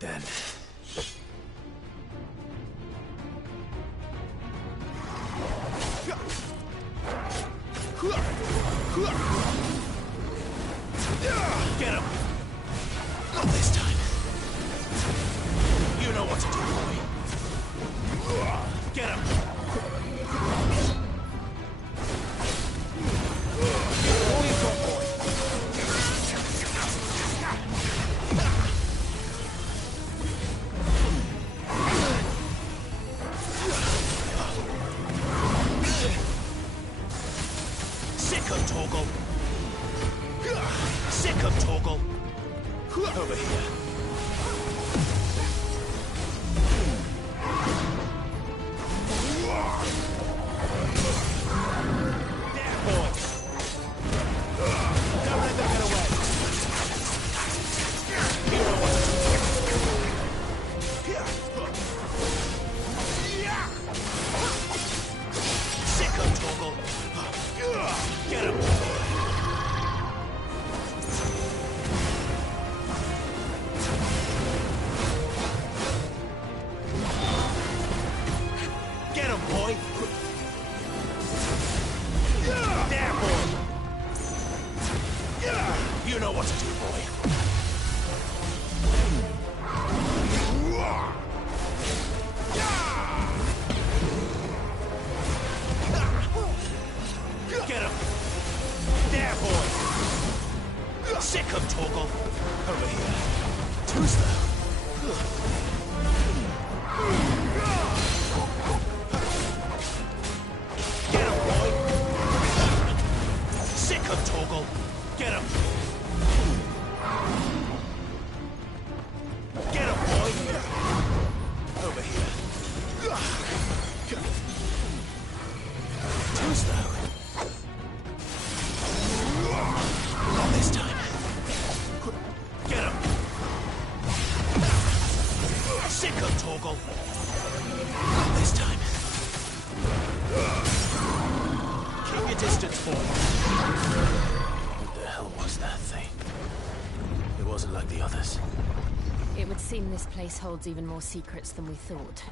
right then. Get him! Not this time. You know what to do, boy. Get him! All you've got, boy. Sick of Torgal. Sick of Torgal. Over here. There, boy. Don't let them get away. You know what to do. Sick of Torgal. Get him. Get him, boy! There, boy! You know what to do, boy. Get him! There, boy! Sick of Torgal! Over here. Too slow. Get him, boy! Sick of Torgal! Get him! Get him, boy! Over here. Too slow. Not this time. Get him! Sick of Torgal! Not this time. Keep your distance, boy. What the hell was that thing? It wasn't like the others. It would seem this place holds even more secrets than we thought.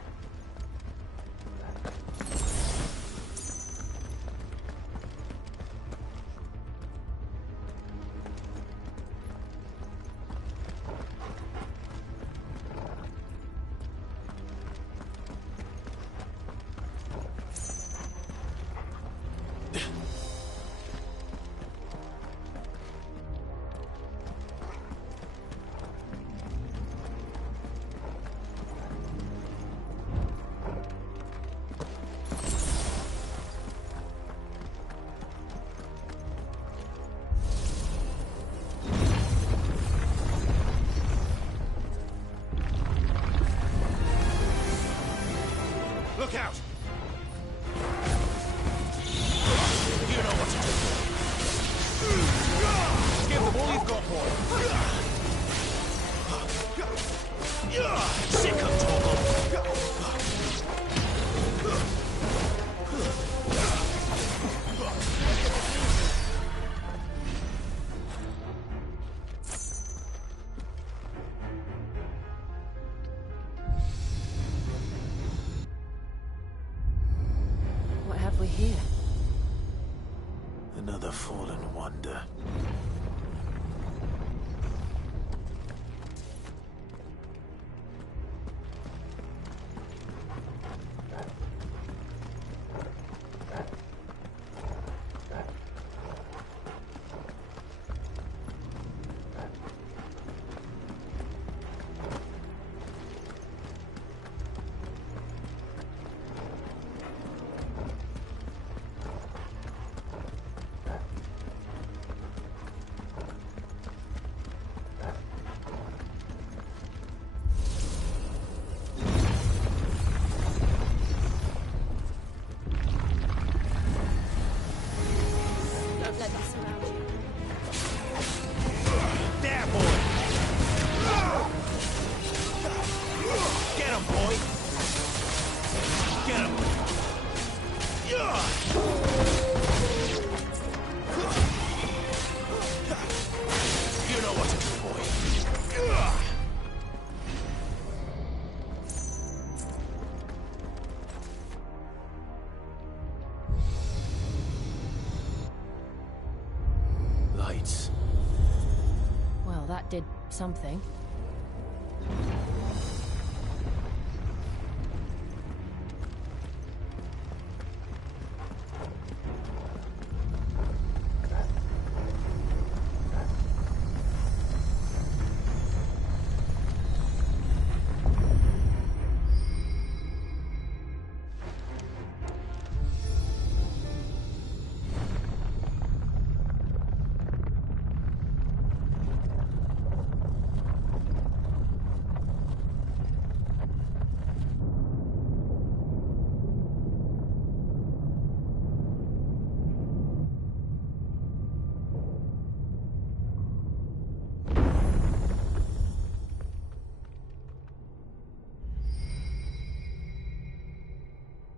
Look out! You know what to do. Give them all you've got, boy. Sick of Torgal. What have we here? Another fallen wonder. Don't let them surround you. There, boy! Get him, boy! Get him! You know what to do, boy. lights. Well, that did something.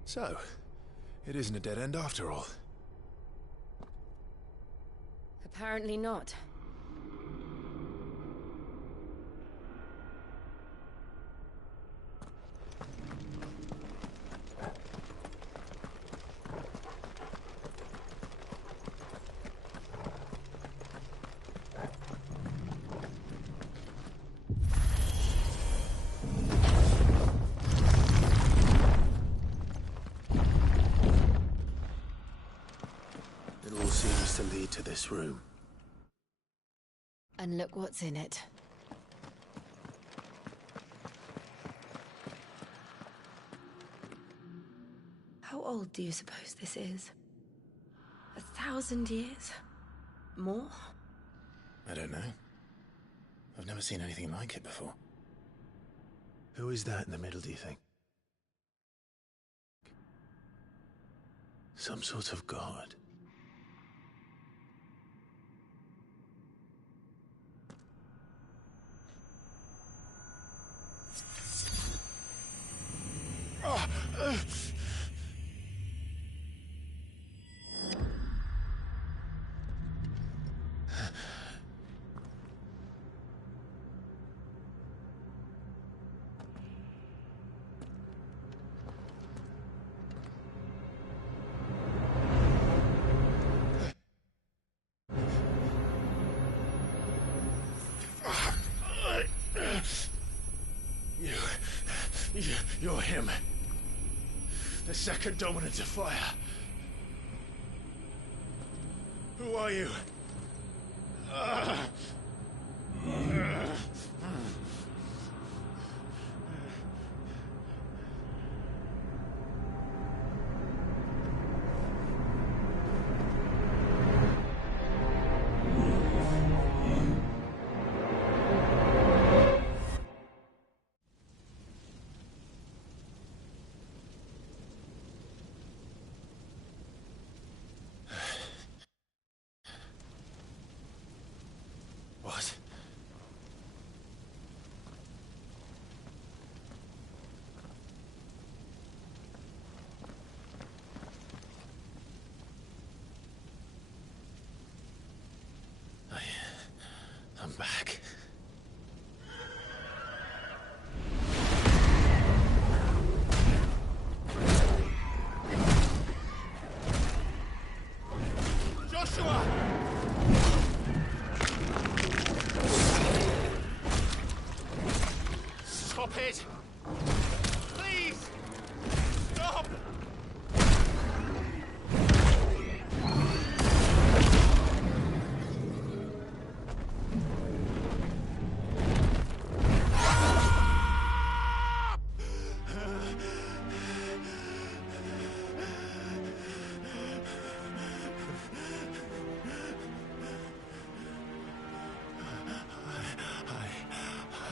So, it isn't a dead end after all. Apparently not. It all seems to lead to this room. And look what's in it. How old do you suppose this is? 1,000 years? More? I don't know. I've never seen anything like it before. Who is that in the middle, do you think? Some sort of god. You're him. The second dominant of fire. Who are you? What? I'm back. Joshua! Stop it! Please! Stop!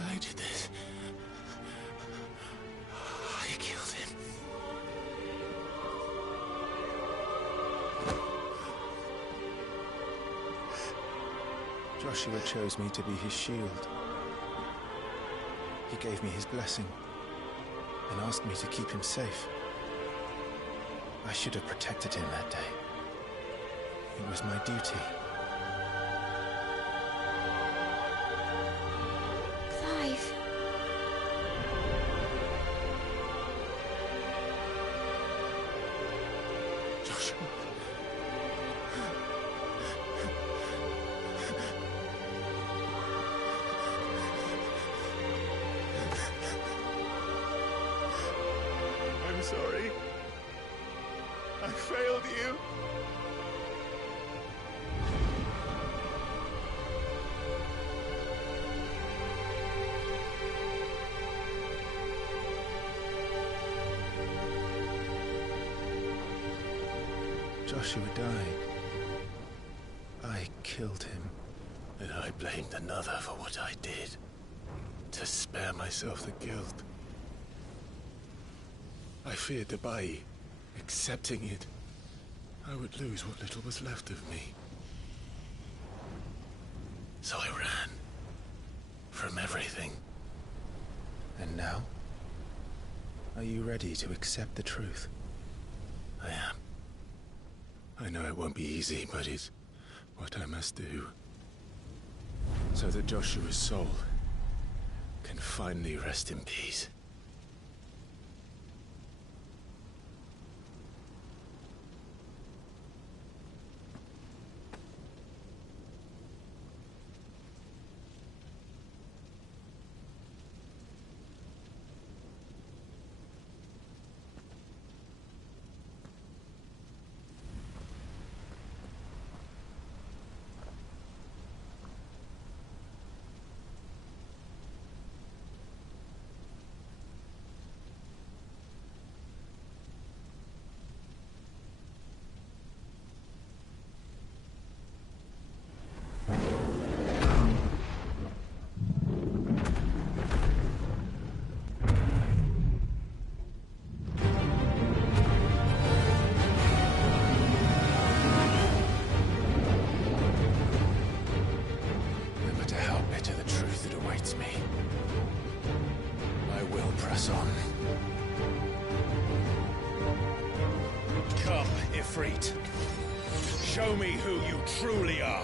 I did this. I killed him. Joshua chose me to be his shield. He gave me his blessing and asked me to keep him safe. I should have protected him that day. It was my duty. Clive. Joshua. failed you. Joshua died. I killed him. And I blamed another for what I did. To spare myself the guilt. I feared that by accepting it, I would lose what little was left of me. So I ran. From everything. And now? Are you ready to accept the truth? I am. I know it won't be easy, but it's what I must do. So that Joshua's soul can finally rest in peace. Show me who you truly are.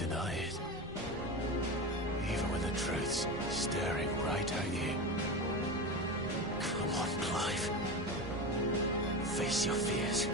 deny it. Even when the truth's staring right at you. Come on, Clive. Face your fears.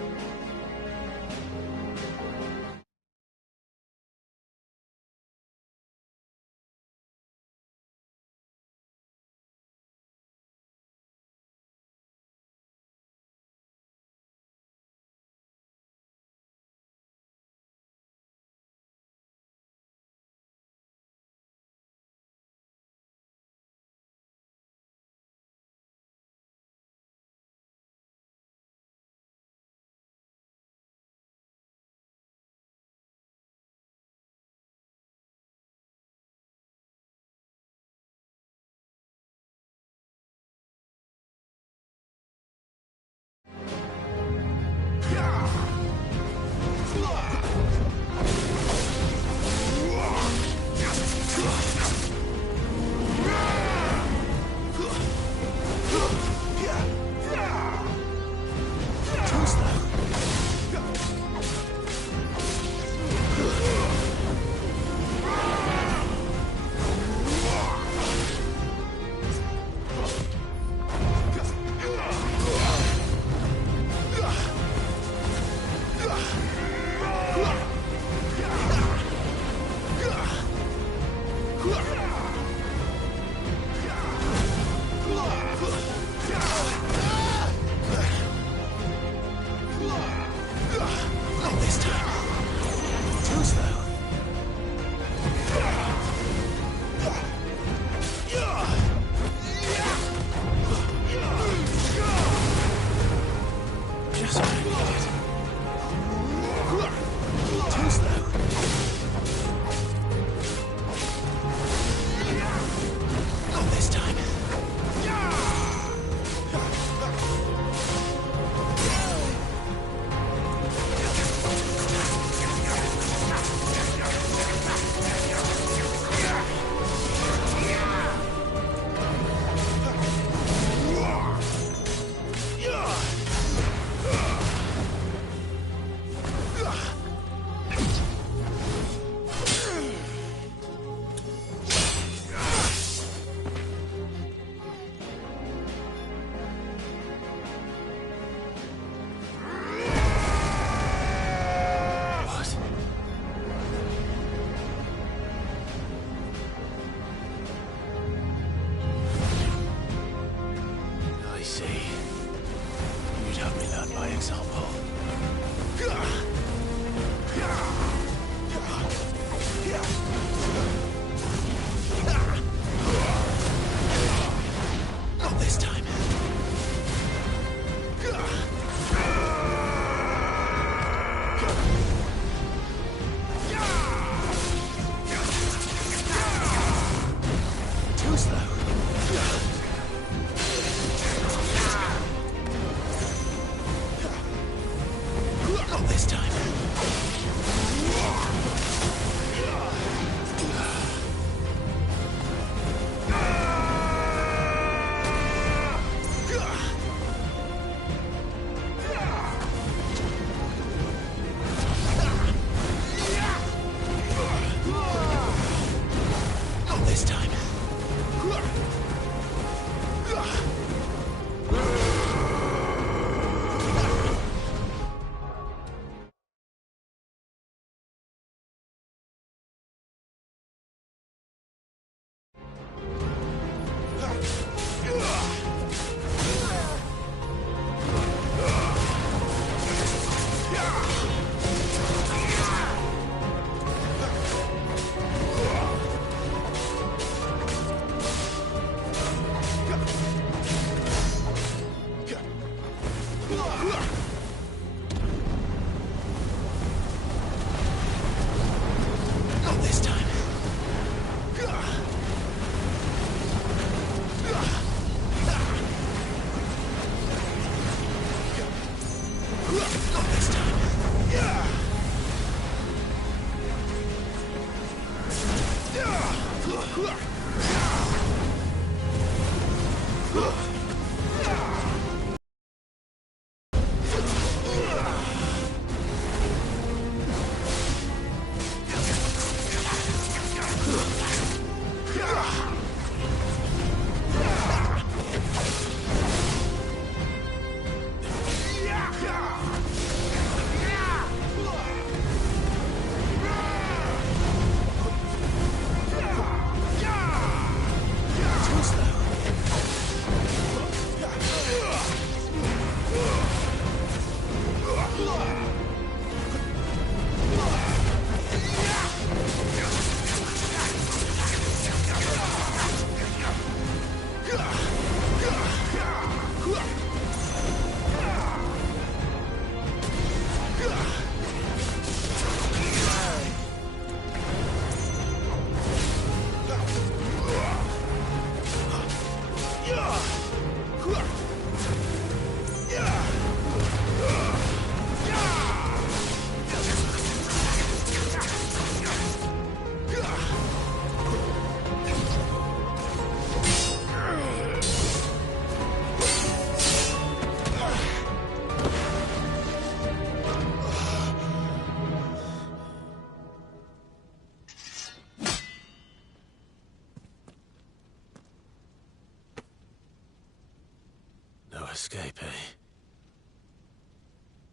escape, eh?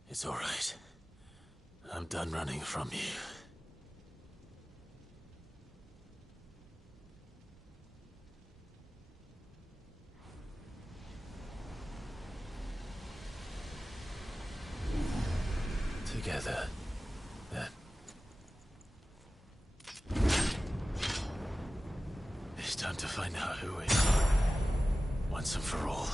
It's all right. I'm done running from you. Together, then. It's time to find out who we are, once and for all.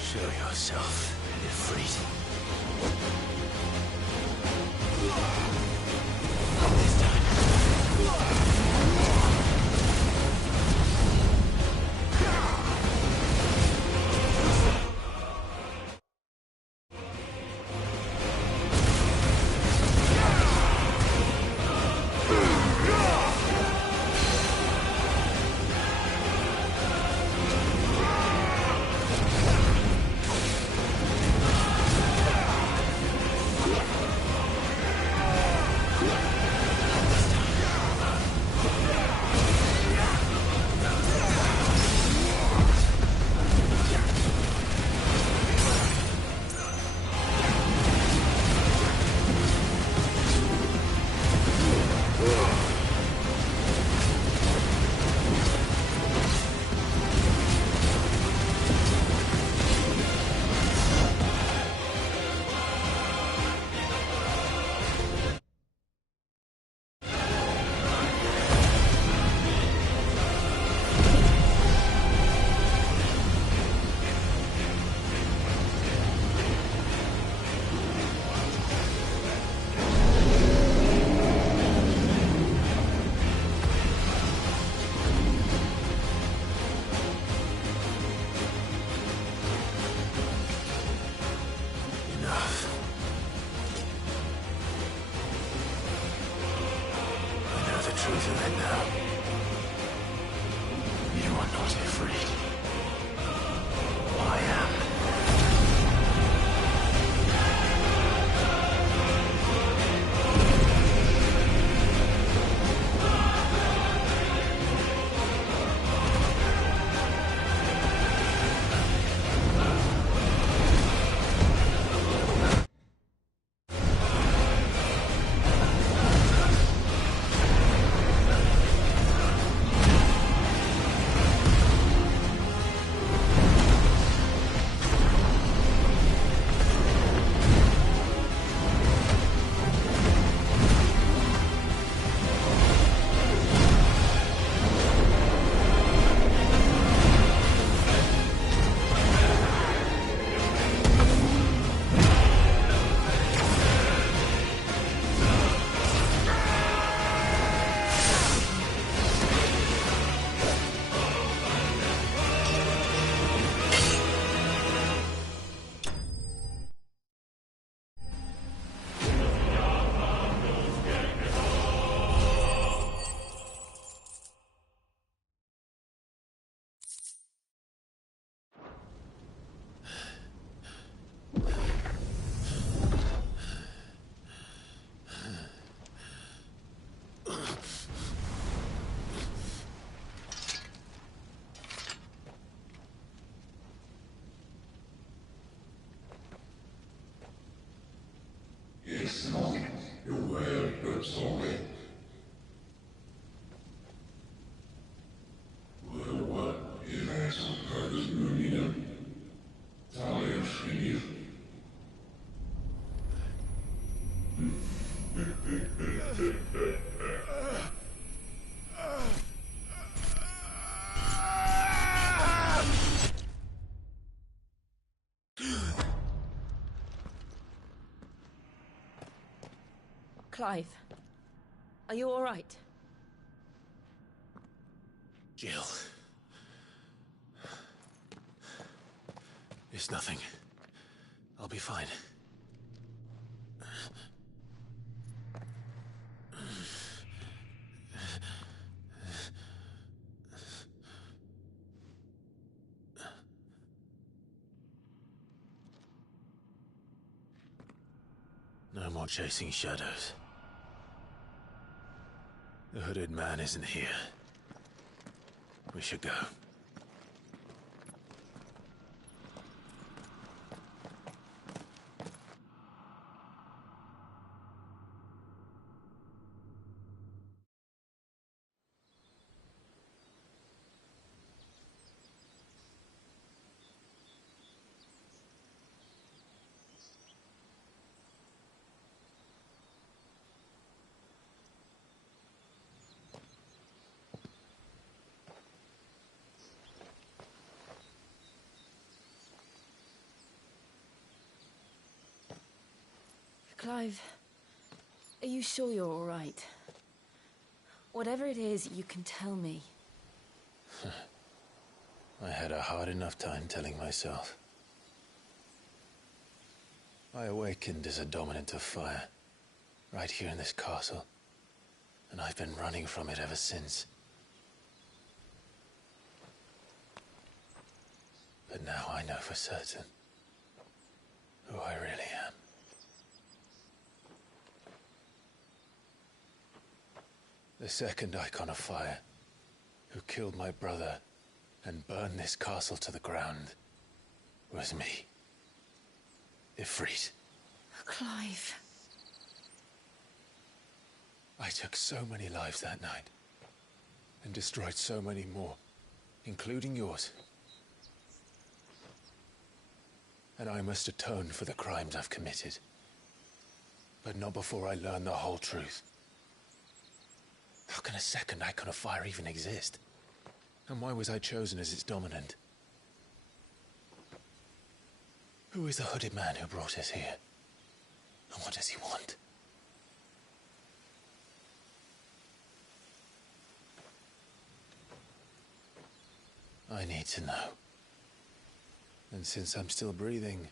Show yourself, Ifrit. This time. Truth of it now. You are not afraid. I am. Clive, are you all right? Jill. It's nothing. I'll be fine. No more chasing shadows. The hooded man isn't here. We should go. Clive, are you sure you're all right? Whatever it is, you can tell me. I had a hard enough time telling myself. I awakened as a dominant of fire, right here in this castle, and I've been running from it ever since. But now I know for certain who I really am. The second icon of fire, who killed my brother and burned this castle to the ground, was me. Ifrit. Clive. I took so many lives that night, and destroyed so many more, including yours. And I must atone for the crimes I've committed. But not before I learn the whole truth. How can a second icon of fire even exist? And why was I chosen as its dominant? Who is the hooded man who brought us here? And what does he want? I need to know. And since I'm still breathing,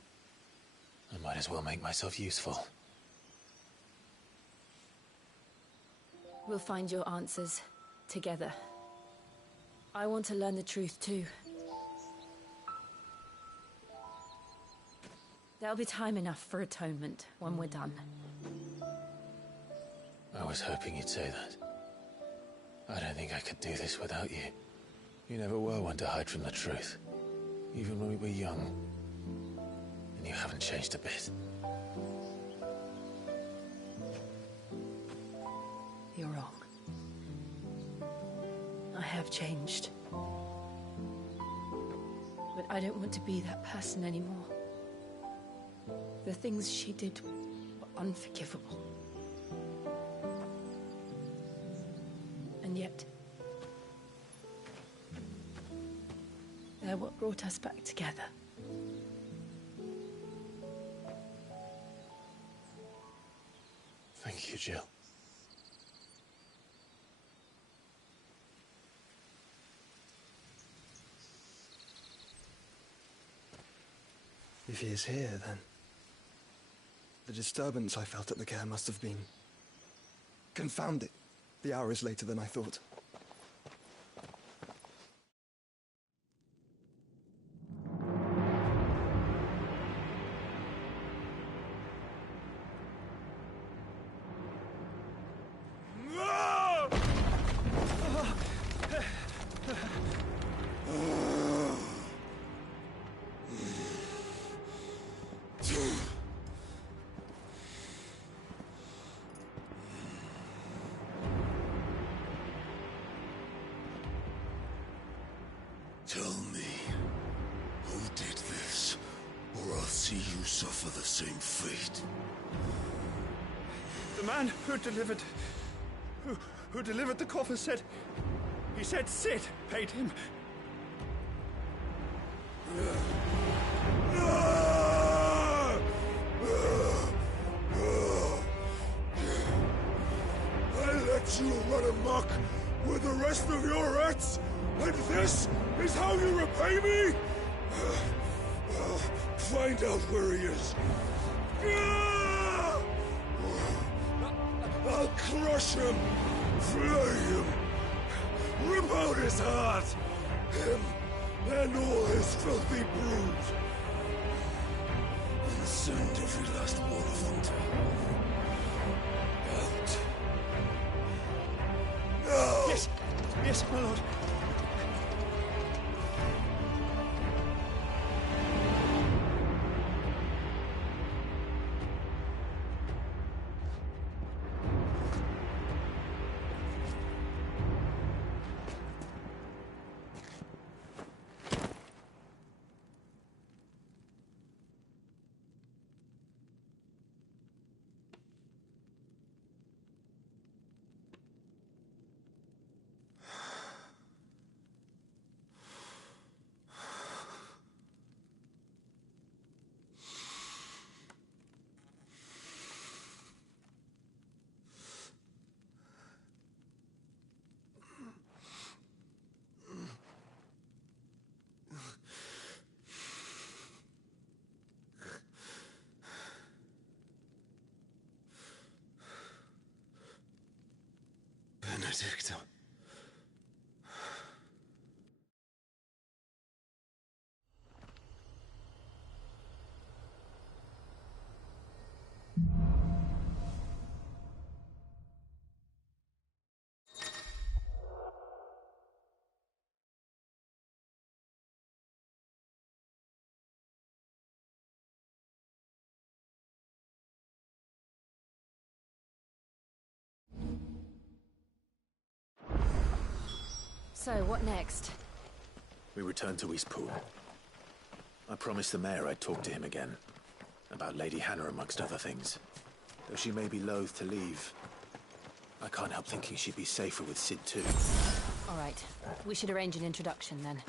I might as well make myself useful. We'll find your answers together. I want to learn the truth too. There'll be time enough for atonement when we're done. I was hoping you'd say that. I don't think I could do this without you. You never were one to hide from the truth, even when we were young. And you haven't changed a bit. You're wrong. I have changed. But I don't want to be that person anymore. The things she did were unforgivable. And yet, they're what brought us back together. Thank you, Jill. If he is here, then the disturbance I felt at the care must have been... Confound it! The hour is later than I thought. Tell me, who did this, or I'll see you suffer the same fate. The man who delivered the coffer said... He said Sid paid him. lets you run amok with the rest of your rats? And this is how you repay me? Well, find out where he is. I'll crush him, flay him, rip out his heart, him and all his filthy brood, and send every last one of them to out. No! Yes, yes, my lord. Benedicta. So, what next? We return to Eastpool. I promised the mayor I'd talk to him again. About Lady Hannah, amongst other things. Though she may be loath to leave, I can't help thinking she'd be safer with Sid too. All right. We should arrange an introduction then.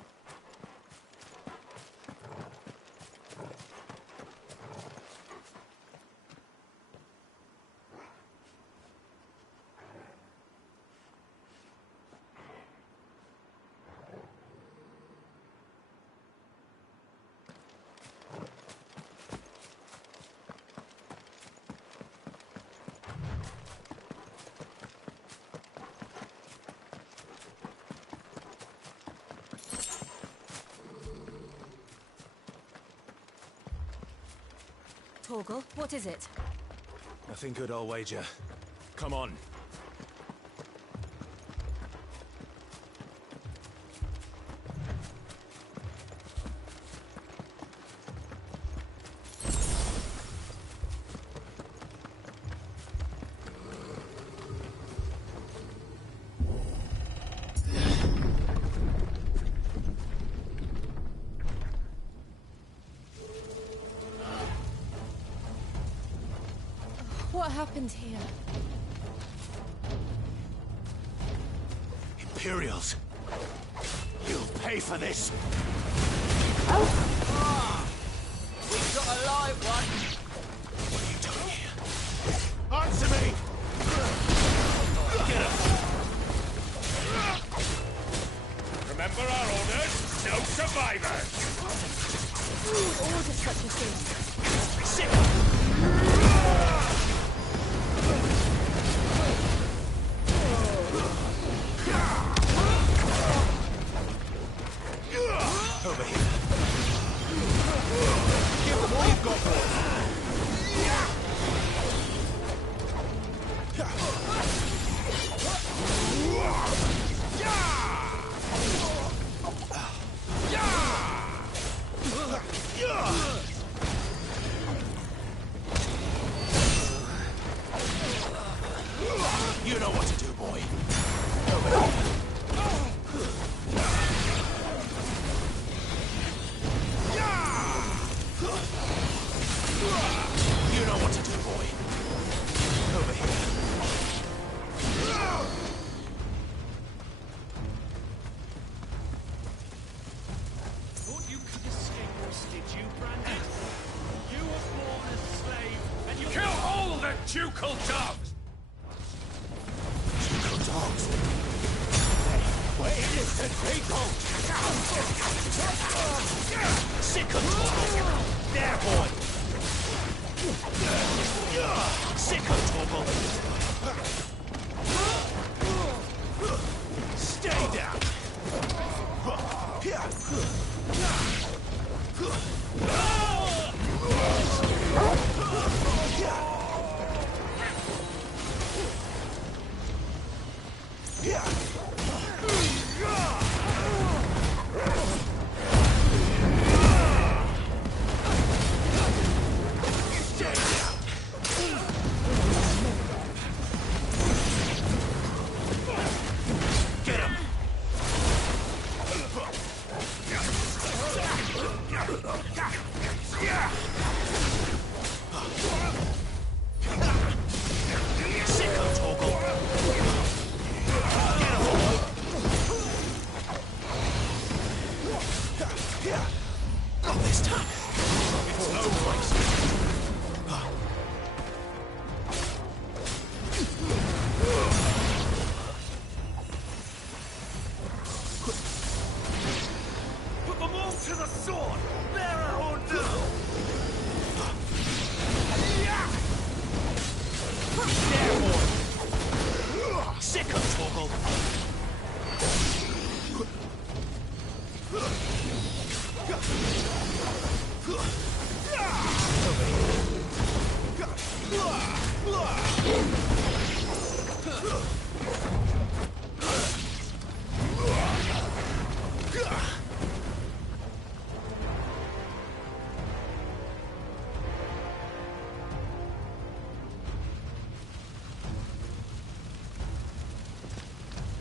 Torgal, what is it? Nothing good, I'll wager. Come on. What happened here? Imperials! You'll pay for this! We've got a live one! What are you doing here? Answer me! Get up! Remember our orders? No survivors! Who ordered such a thing? Sit! Over here. Give them all you've got, boys. You know what to do, boy. Over here. You know what to do, boy. Over here. Thought you could escape us, did you, Brandon? You were born a slave, and you kill all the ducal dogs! Ducal Sick of Torgal! There, boy! Sick of Torgal! Stay down!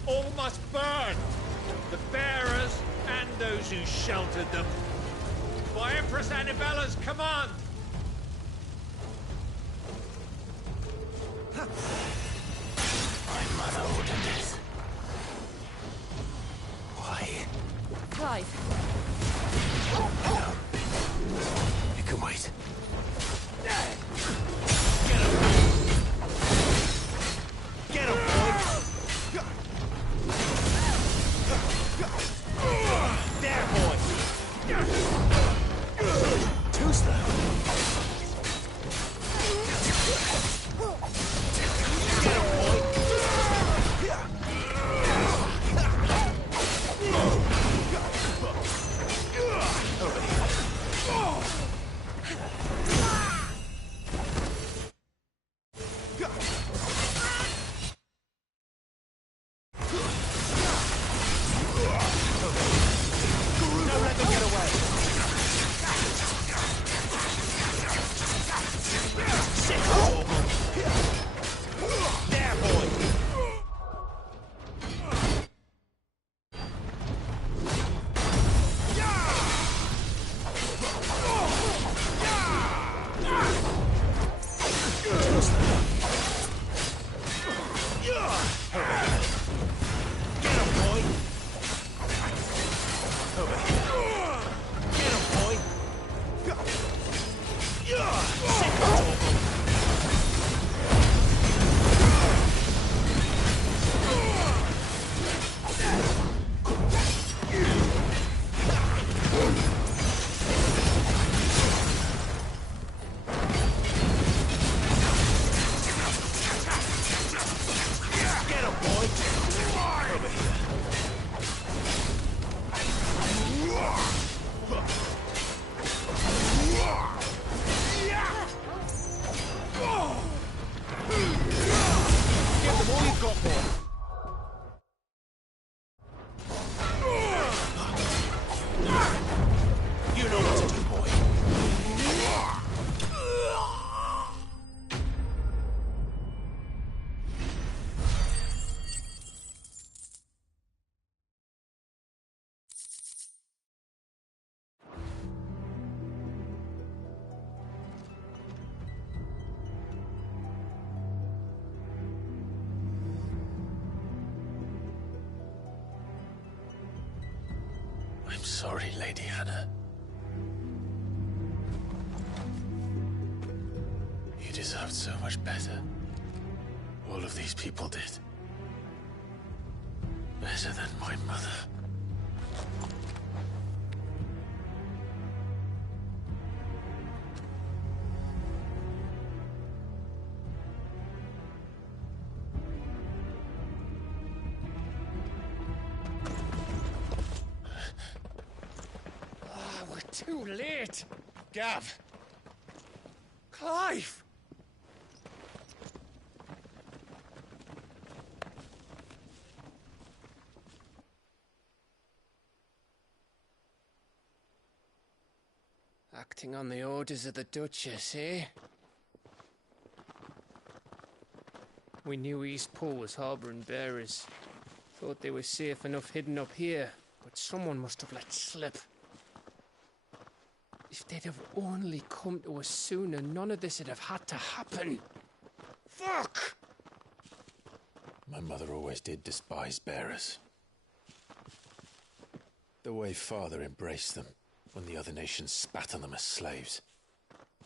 All must burn! The bearers and those who sheltered them. By Empress Annibella's command! My mother ordered this. Why? Clive, No. It can wait. Get him, boy! There, boy! Too slow. Get him, boy! Don't let them get away. Sick of there, boy! Get him, boy! Over here. Get him, boy! Sick of Torgal! Get him, boy! Over here. Give them all you've got, boy! You know what to do, boy. I'm sorry, Lady Hannah. You deserved so much better. All of these people did. Better than my mother. Too late! Gav! Clive! Acting on the orders of the Duchess, eh? We knew East Pole was harbouring bearers. Thought they were safe enough hidden up here, but someone must have let slip. If they'd have only come to us sooner, none of this would have had to happen. Fuck! My mother always did despise bearers. The way Father embraced them when the other nations spat on them as slaves.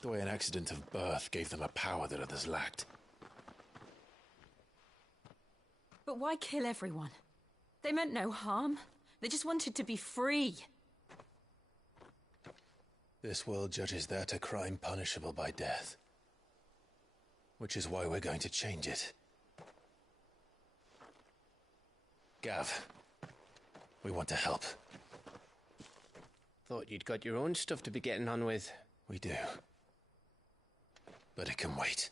The way an accident of birth gave them a power that others lacked. But why kill everyone? They meant no harm. They just wanted to be free. This world judges that a crime punishable by death. Which is why we're going to change it. Gav, we want to help. Thought you'd got your own stuff to be getting on with. We do. But it can wait.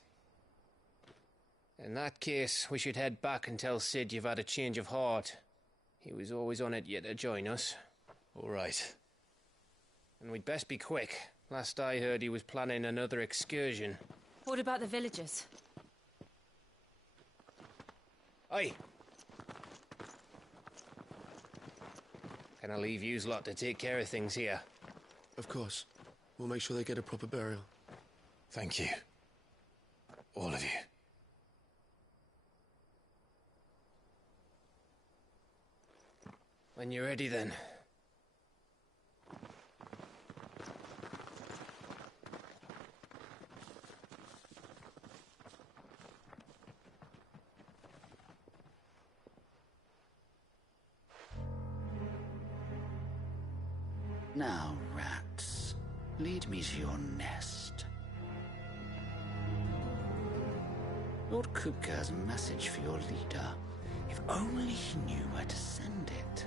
In that case, we should head back and tell Sid you've had a change of heart. He was always on it yet to join us. All right. And we'd best be quick. Last I heard, he was planning another excursion. What about the villagers? Aye. Can I leave yous lot to take care of things here? Of course. We'll make sure they get a proper burial. Thank you. All of you. When you're ready, then. Now, rats, lead me to your nest. Lord Kupka has a message for your leader. If only he knew where to send it.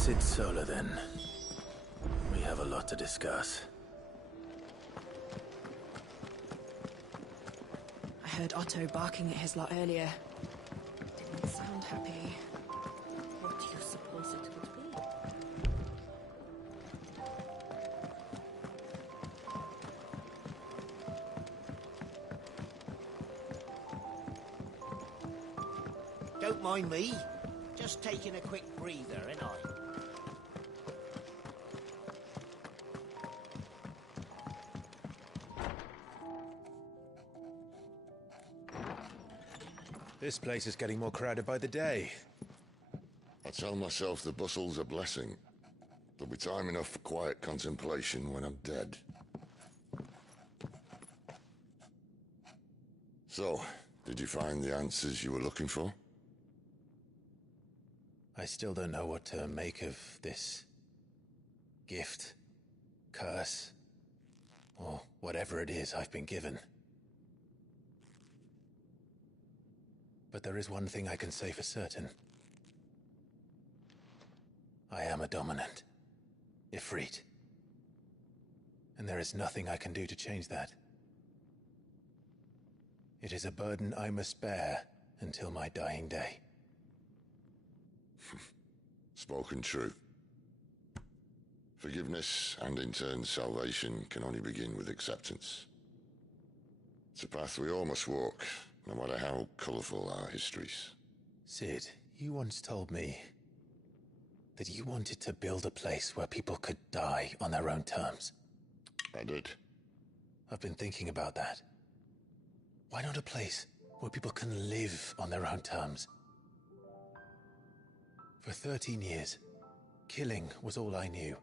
Sit Sola then. We have a lot to discuss. I heard Otto barking at his lot earlier. Didn't sound happy. What do you suppose it would be? Don't mind me. Just taking a quick breather, ain't I? This place is getting more crowded by the day. I tell myself the bustle's a blessing. There'll be time enough for quiet contemplation when I'm dead. So, did you find the answers you were looking for? I still don't know what to make of this gift, curse, or whatever it is I've been given. But there is one thing I can say for certain. I am a dominant, Ifrit. And there is nothing I can do to change that. It is a burden I must bear until my dying day. Spoken true. Forgiveness, and in turn salvation, can only begin with acceptance. It's a path we all must walk, no matter how colourful our histories. Sid, you once told me that you wanted to build a place where people could die on their own terms. I did. I've been thinking about that. Why not a place where people can live on their own terms? For 13 years, killing was all I knew.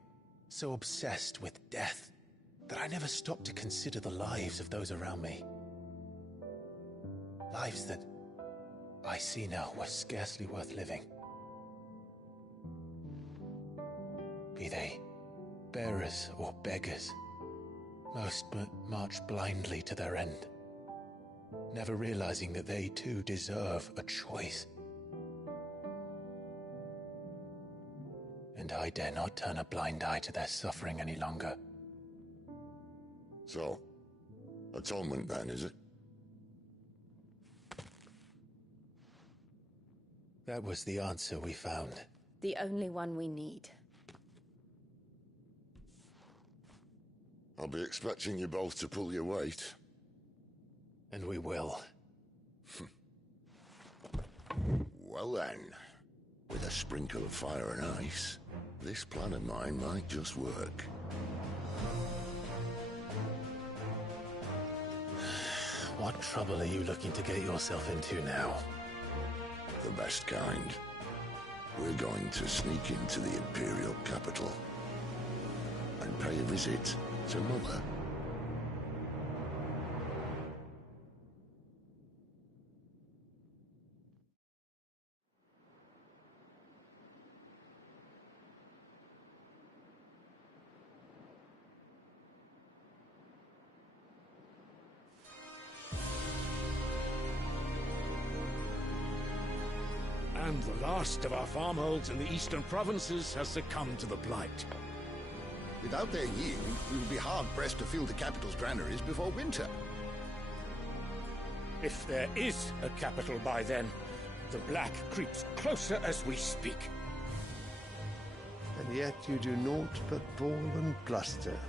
So obsessed with death that I never stopped to consider the lives of those around me. Lives that I see now were scarcely worth living. Be they bearers or beggars, most march blindly to their end, never realizing that they too deserve a choice. And I dare not turn a blind eye to their suffering any longer. So, atonement then, is it? That was the answer we found. The only one we need. I'll be expecting you both to pull your weight. And we will. Well then, with a sprinkle of fire and ice, this plan of mine might just work. What trouble are you looking to get yourself into now? The best kind. We're going to sneak into the Imperial capital and pay a visit to Mother. And the last of our farmholds in the eastern provinces has succumbed to the blight. Without their yield, we will be hard-pressed to fill the capital's granaries before winter. If there is a capital by then, the black creeps closer as we speak. And yet you do naught but bawl and bluster.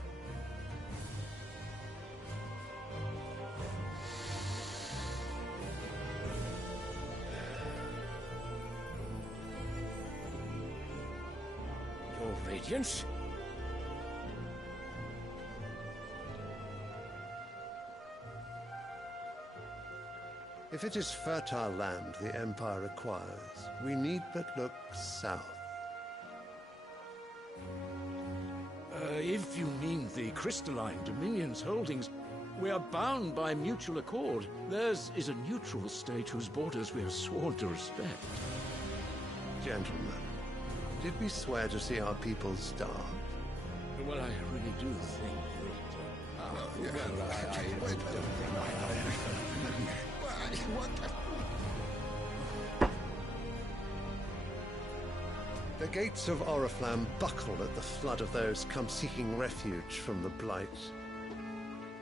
Your Radiance? If it is fertile land the Empire requires, we need but look south. If you mean the crystalline Dominion's holdings, we are bound by mutual accord. Theirs is a neutral state whose borders we have sworn to respect. Gentlemen, did we swear to see our people starve? Well, I really do think The The gates of Oriflamme buckle at the flood of those come seeking refuge from the Blight.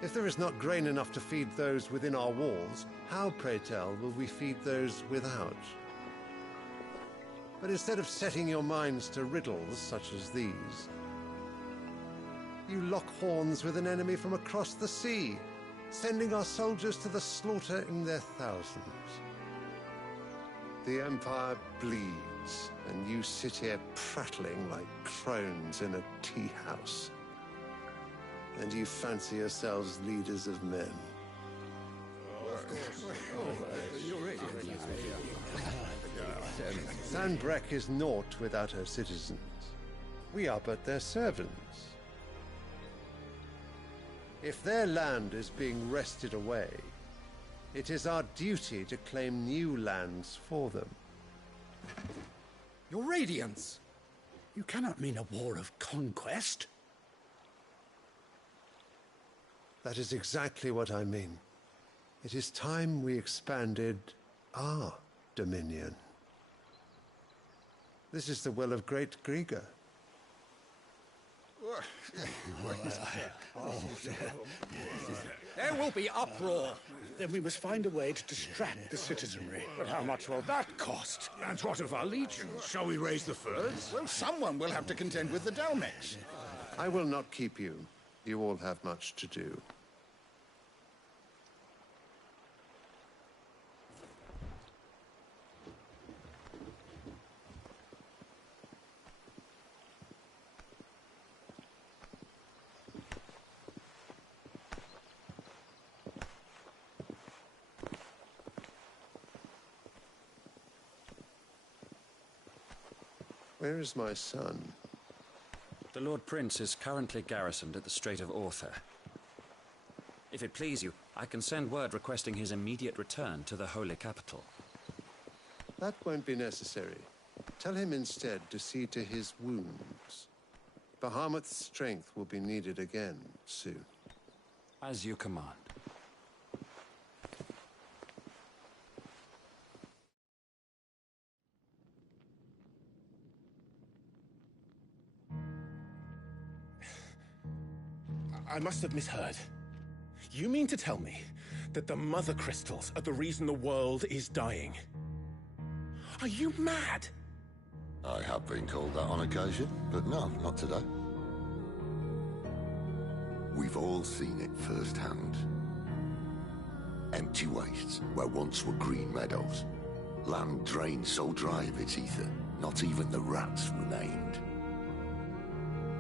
If there is not grain enough to feed those within our walls, how, pray tell, will we feed those without? But instead of setting your minds to riddles such as these, you lock horns with an enemy from across the sea, sending our soldiers to the slaughter in their thousands. The Empire bleeds, and you sit here prattling like crones in a tea house. And you fancy yourselves leaders of men. Sanbreque is naught without her citizens. We are but their servants. If their land is being wrested away, it is our duty to claim new lands for them. Your Radiance! You cannot mean a war of conquest. That is exactly what I mean. It is time we expanded our dominion. This is the will of great Grieger. There will be uproar. Then we must find a way to distract the citizenry. But how much will that cost? And what of our legions? Shall we raise the furs? Well, someone will have to contend with the Dalmex. I will not keep you. You all have much to do. Where is my son? The Lord Prince is currently garrisoned at the Strait of Author. If it please you, I can send word requesting his immediate return to the Holy Capital. That won't be necessary. Tell him instead to see to his wounds. Bahamut's strength will be needed again soon. As you command. I must have misheard. You mean to tell me that the Mother Crystals are the reason the world is dying? Are you mad? I have been called that on occasion, but no, not today. We've all seen it firsthand. Empty wastes where once were green meadows. Land drained so dry of its ether, not even the rats remained.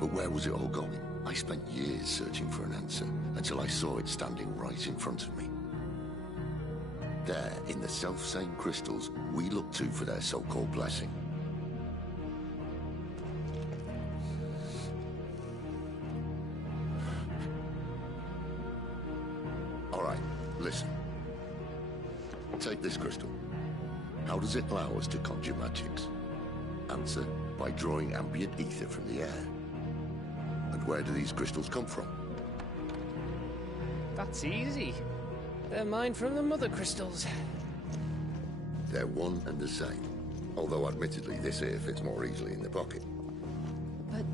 But where was it all going? I spent years searching for an answer, until I saw it standing right in front of me. There, in the self-same crystals we look to for their so-called blessing. All right, listen. Take this crystal. How does it allow us to conjure magics? Answer, by drawing ambient ether from the air. And where do these crystals come from? That's easy. They're mined from the Mother Crystals. They're one and the same. Although admittedly this here fits more easily in the pocket. But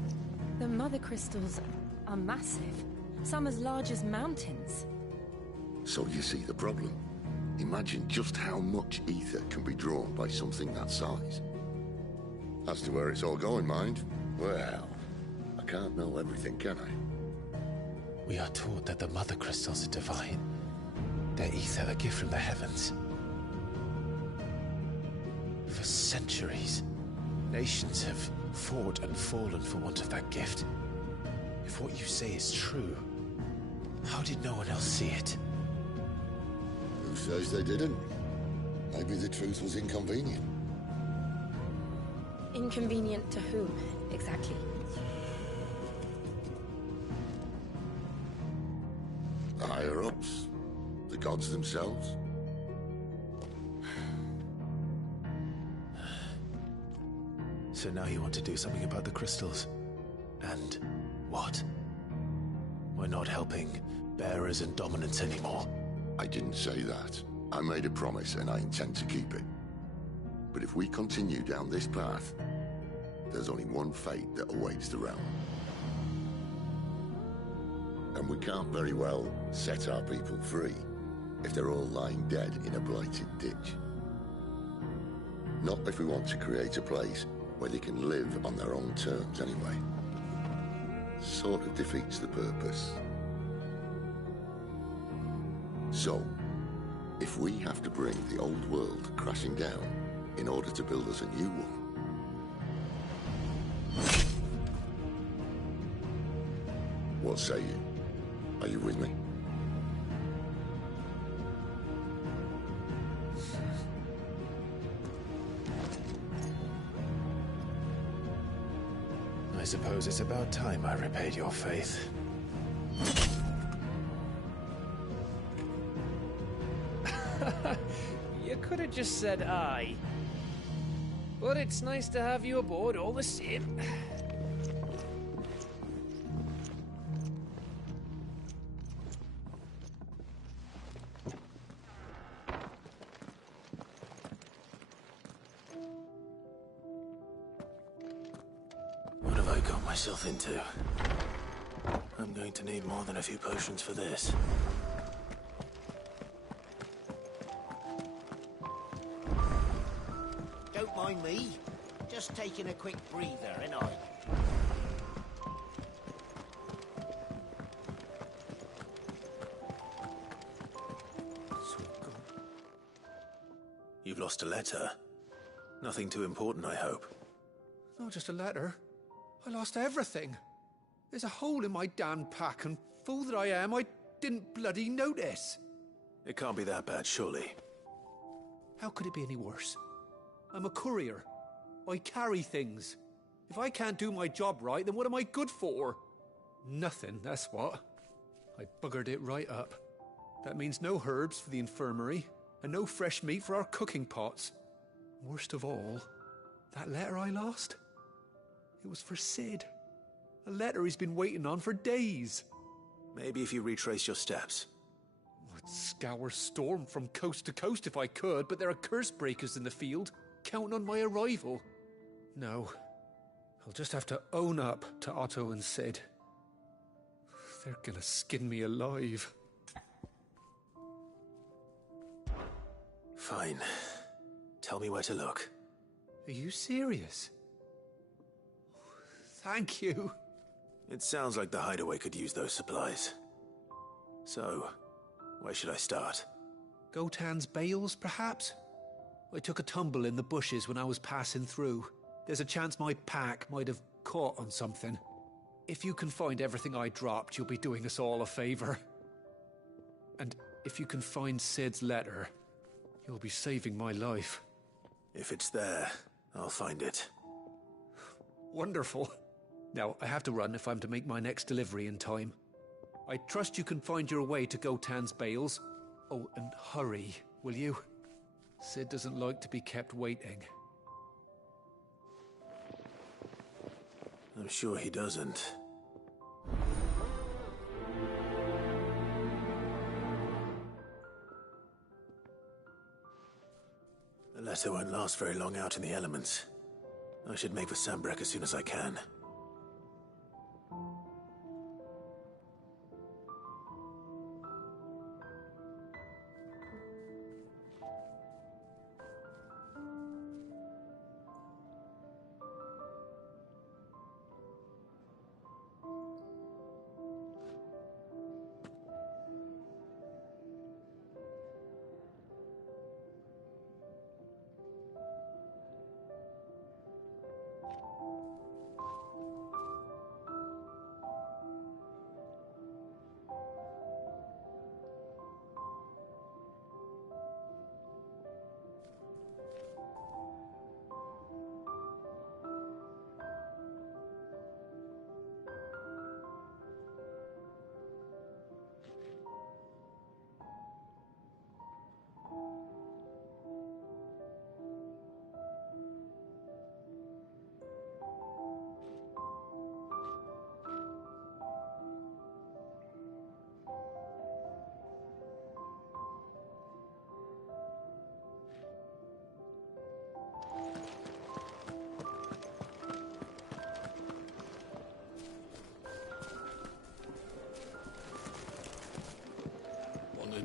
the Mother Crystals are massive. Some as large as mountains. So you see the problem. Imagine just how much ether can be drawn by something that size. As to where it's all going, mind, well, I can't know everything, can I? We are taught that the Mother Crystals are divine. Their ether a gift from the heavens. For centuries, nations have fought and fallen for want of that gift. If what you say is true, how did no one else see it? Who says they didn't? Maybe the truth was inconvenient. Inconvenient to whom, exactly? The higher-ups? The gods themselves? So now you want to do something about the crystals? And what? We're not helping bearers and dominants anymore. I didn't say that. I made a promise and I intend to keep it. But if we continue down this path, there's only one fate that awaits the realm. And we can't very well set our people free if they're all lying dead in a blighted ditch. Not if we want to create a place where they can live on their own terms anyway. Sort of defeats the purpose. So, if we have to bring the old world crashing down in order to build us a new one, what say you? Are you with me? I suppose it's about time I repaid your faith. You could have just said aye. But it's nice to have you aboard all the same. What have I got myself into? I'm going to need more than a few potions for this. Don't mind me. Just taking a quick breather, ain't I? You've lost a letter. Nothing too important, I hope. Not just a letter. I lost everything. There's a hole in my damn pack, and fool that I am, I didn't bloody notice. It can't be that bad, surely. How could it be any worse? I'm a courier. I carry things. If I can't do my job right, then what am I good for? Nothing, that's what. I buggered it right up. That means no herbs for the infirmary, and no fresh meat for our cooking pots. Worst of all, that letter I lost? It was for Sid. A letter he's been waiting on for days. Maybe if you retrace your steps. I'd scour Storm from coast to coast if I could, but there are curse breakers in the field, counting on my arrival. No, I'll just have to own up to Otto and Sid. They're gonna skin me alive. Fine. Tell me where to look. Are you serious? Thank you. It sounds like the hideaway could use those supplies. So, where should I start? Gotan's bales, perhaps? I took a tumble in the bushes when I was passing through. There's a chance my pack might have caught on something. If you can find everything I dropped, you'll be doing us all a favor. And if you can find Sid's letter, you'll be saving my life. If it's there, I'll find it. Wonderful. Now, I have to run if I'm to make my next delivery in time. I trust you can find your way to Gotan's bales. Oh, and hurry, will you? Sid doesn't like to be kept waiting. I'm sure he doesn't. The letter won't last very long out in the elements. I should make for Sambrek as soon as I can.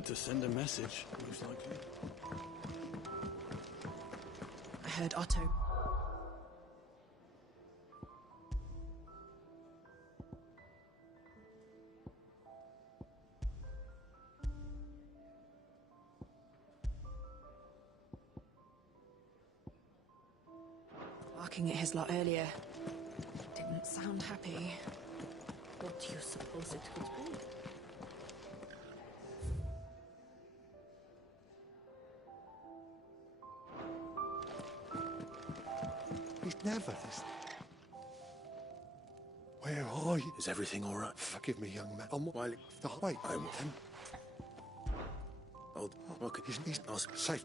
to send a message, most likely. I heard Otto. Barking at his lot earlier. Didn't sound happy. What do you suppose it could be? He's never this. Where are you? Is everything all right? Forgive me, young man. Wait. Oh, okay. He's not safe.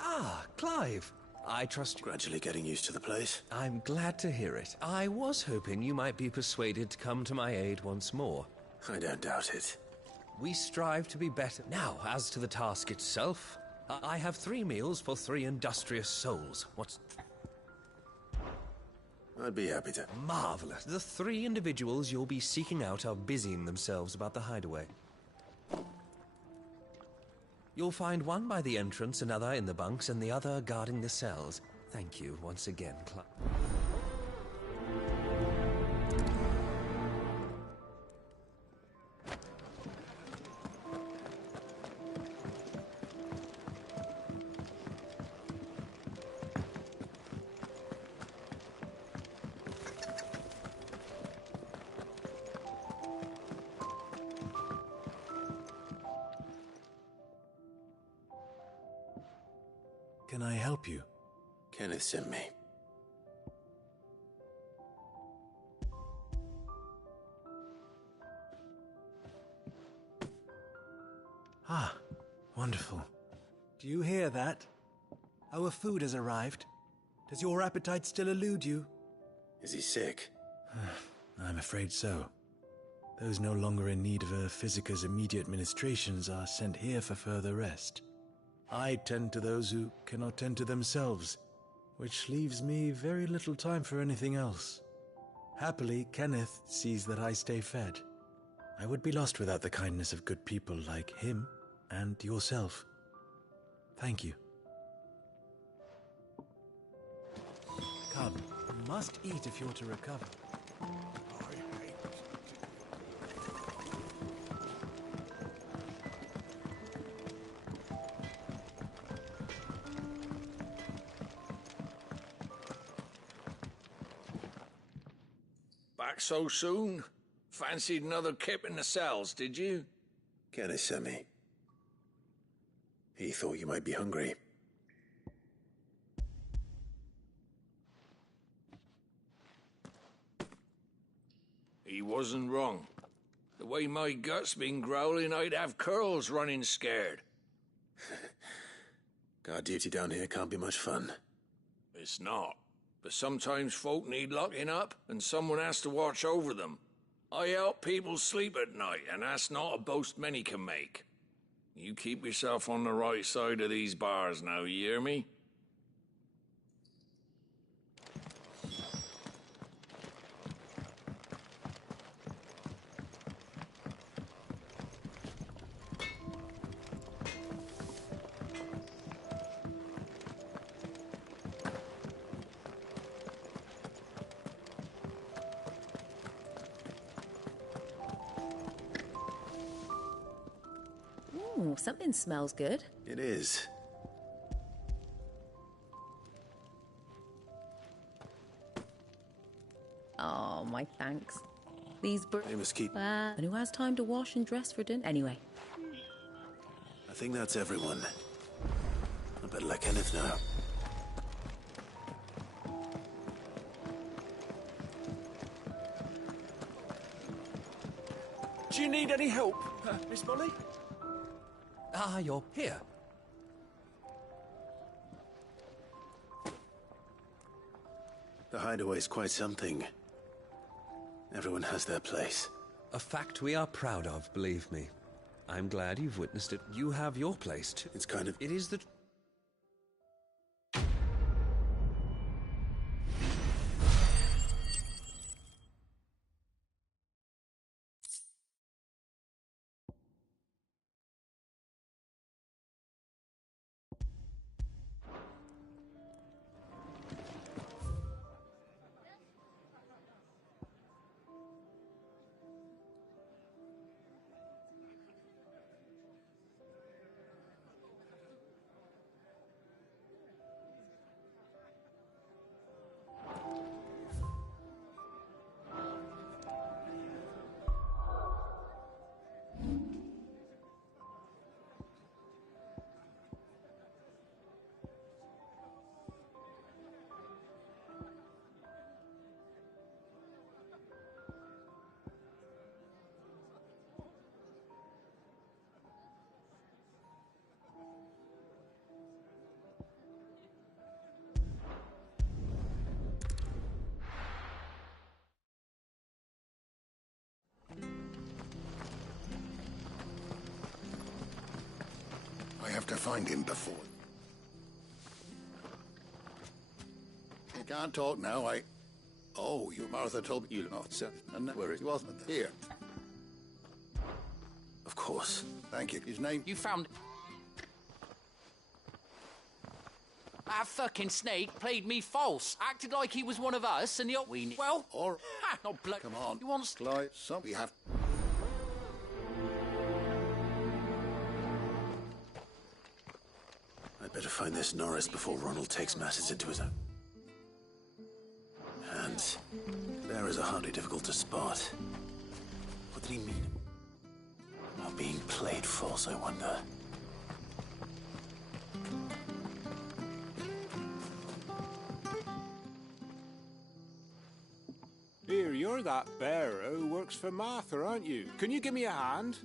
Ah, Clive. I trust you. Gradually getting used to the place. I'm glad to hear it. I was hoping you might be persuaded to come to my aid once more. I don't doubt it. We strive to be better. Now, as to the task itself, I have 3 meals for 3 industrious souls. What's... I'd be happy to. Marvelous. The 3 individuals you'll be seeking out are busying themselves about the hideaway. You'll find one by the entrance, another in the bunks, and the other guarding the cells. Thank you once again, Clive. Can I help you? Kenneth sent me. Ah, wonderful. Do you hear that? Our food has arrived. Does your appetite still elude you? Is he sick? I'm afraid so. Those no longer in need of a Physica's immediate ministrations are sent here for further rest. I tend to those who cannot tend to themselves, which leaves me very little time for anything else. Happily, Kenneth sees that I stay fed. I would be lost without the kindness of good people like him and yourself. Thank you. Come, you must eat if you're to recover. Back so soon? Fancied another kip in the cells, did you? Kenneth sent me. He thought you might be hungry. He wasn't wrong. The way my gut's been growling, I'd have curls running scared. Guard duty down here can't be much fun. It's not. But sometimes folk need locking up, and someone has to watch over them. I help people sleep at night, and that's not a boast many can make. You keep yourself on the right side of these bars now, you hear me? Ooh, something smells good. It is. Oh, my thanks. These They must keep... And who has time to wash and dress for dinner? Anyway. I think that's everyone. I better let Kenneth know. Do you need any help, Miss Molly? Ah, you're here. The hideaway's quite something. Everyone has their place. A fact we are proud of, believe me. I'm glad you've witnessed it. You have your place too. It's kind of... It is the... I have to find him before. You can't talk now, Oh, your Martha told me you're not, sir. And where he wasn't here. Of course. Thank you. His name? You found... That fucking snake played me false. Acted like he was one of us, and we... Well... Or... Ha! Not blood. Come on. He wants... Clive, we have... I'd better find this Norris before Ronald takes matters into his own hands. Bearers are hardly difficult to spot. What did he mean? About being played false, I wonder. Here, you're that bearer who works for Martha, aren't you? Can you give me a hand?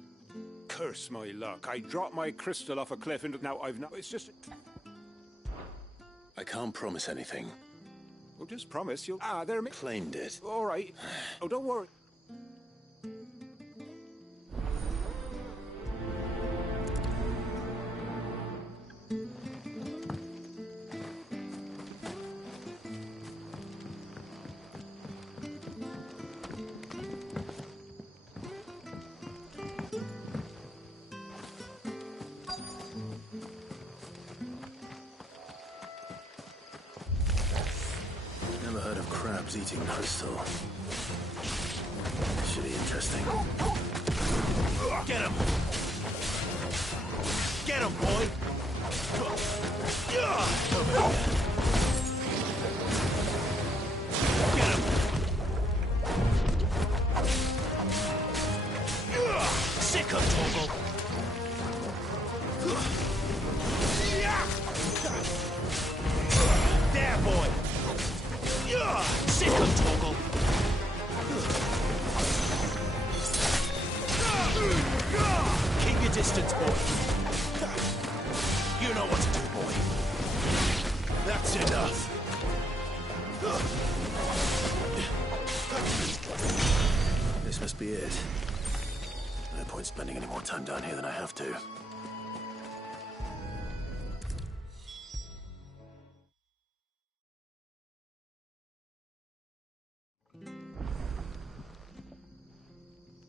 Curse my luck. I dropped my crystal off a cliff and now I've not... It's just... I can't promise anything. Well, just promise you'll... Ah, there... Claimed it. All right. Oh, don't worry. Never heard of crabs eating crystal. Should be interesting. Get him! Get him, boy! Get him! Sick of Toggle! There, boy! Sick of Toggle! Keep your distance, boy. You know what to do, boy. That's enough. This must be it. No point spending any more time down here than I have to.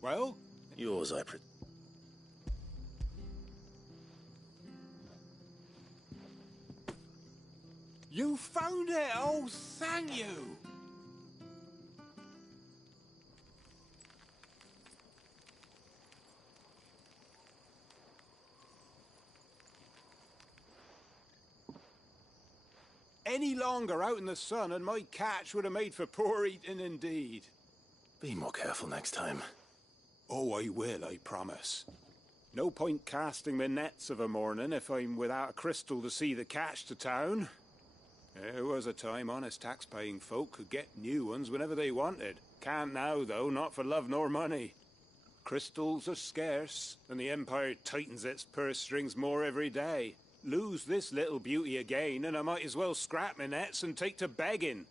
Well? Yours, You found it! Oh, thank you! Any longer out in the sun and my catch would have made for poor eating indeed. Be more careful next time. Oh, I will, I promise. No point casting my nets of a morning if I'm without a crystal to see the catch to town. There was a time honest tax-paying folk could get new ones whenever they wanted. Can't now, though, not for love nor money. Crystals are scarce, and the Empire tightens its purse strings more every day. Lose this little beauty again, and I might as well scrap my nets and take to begging.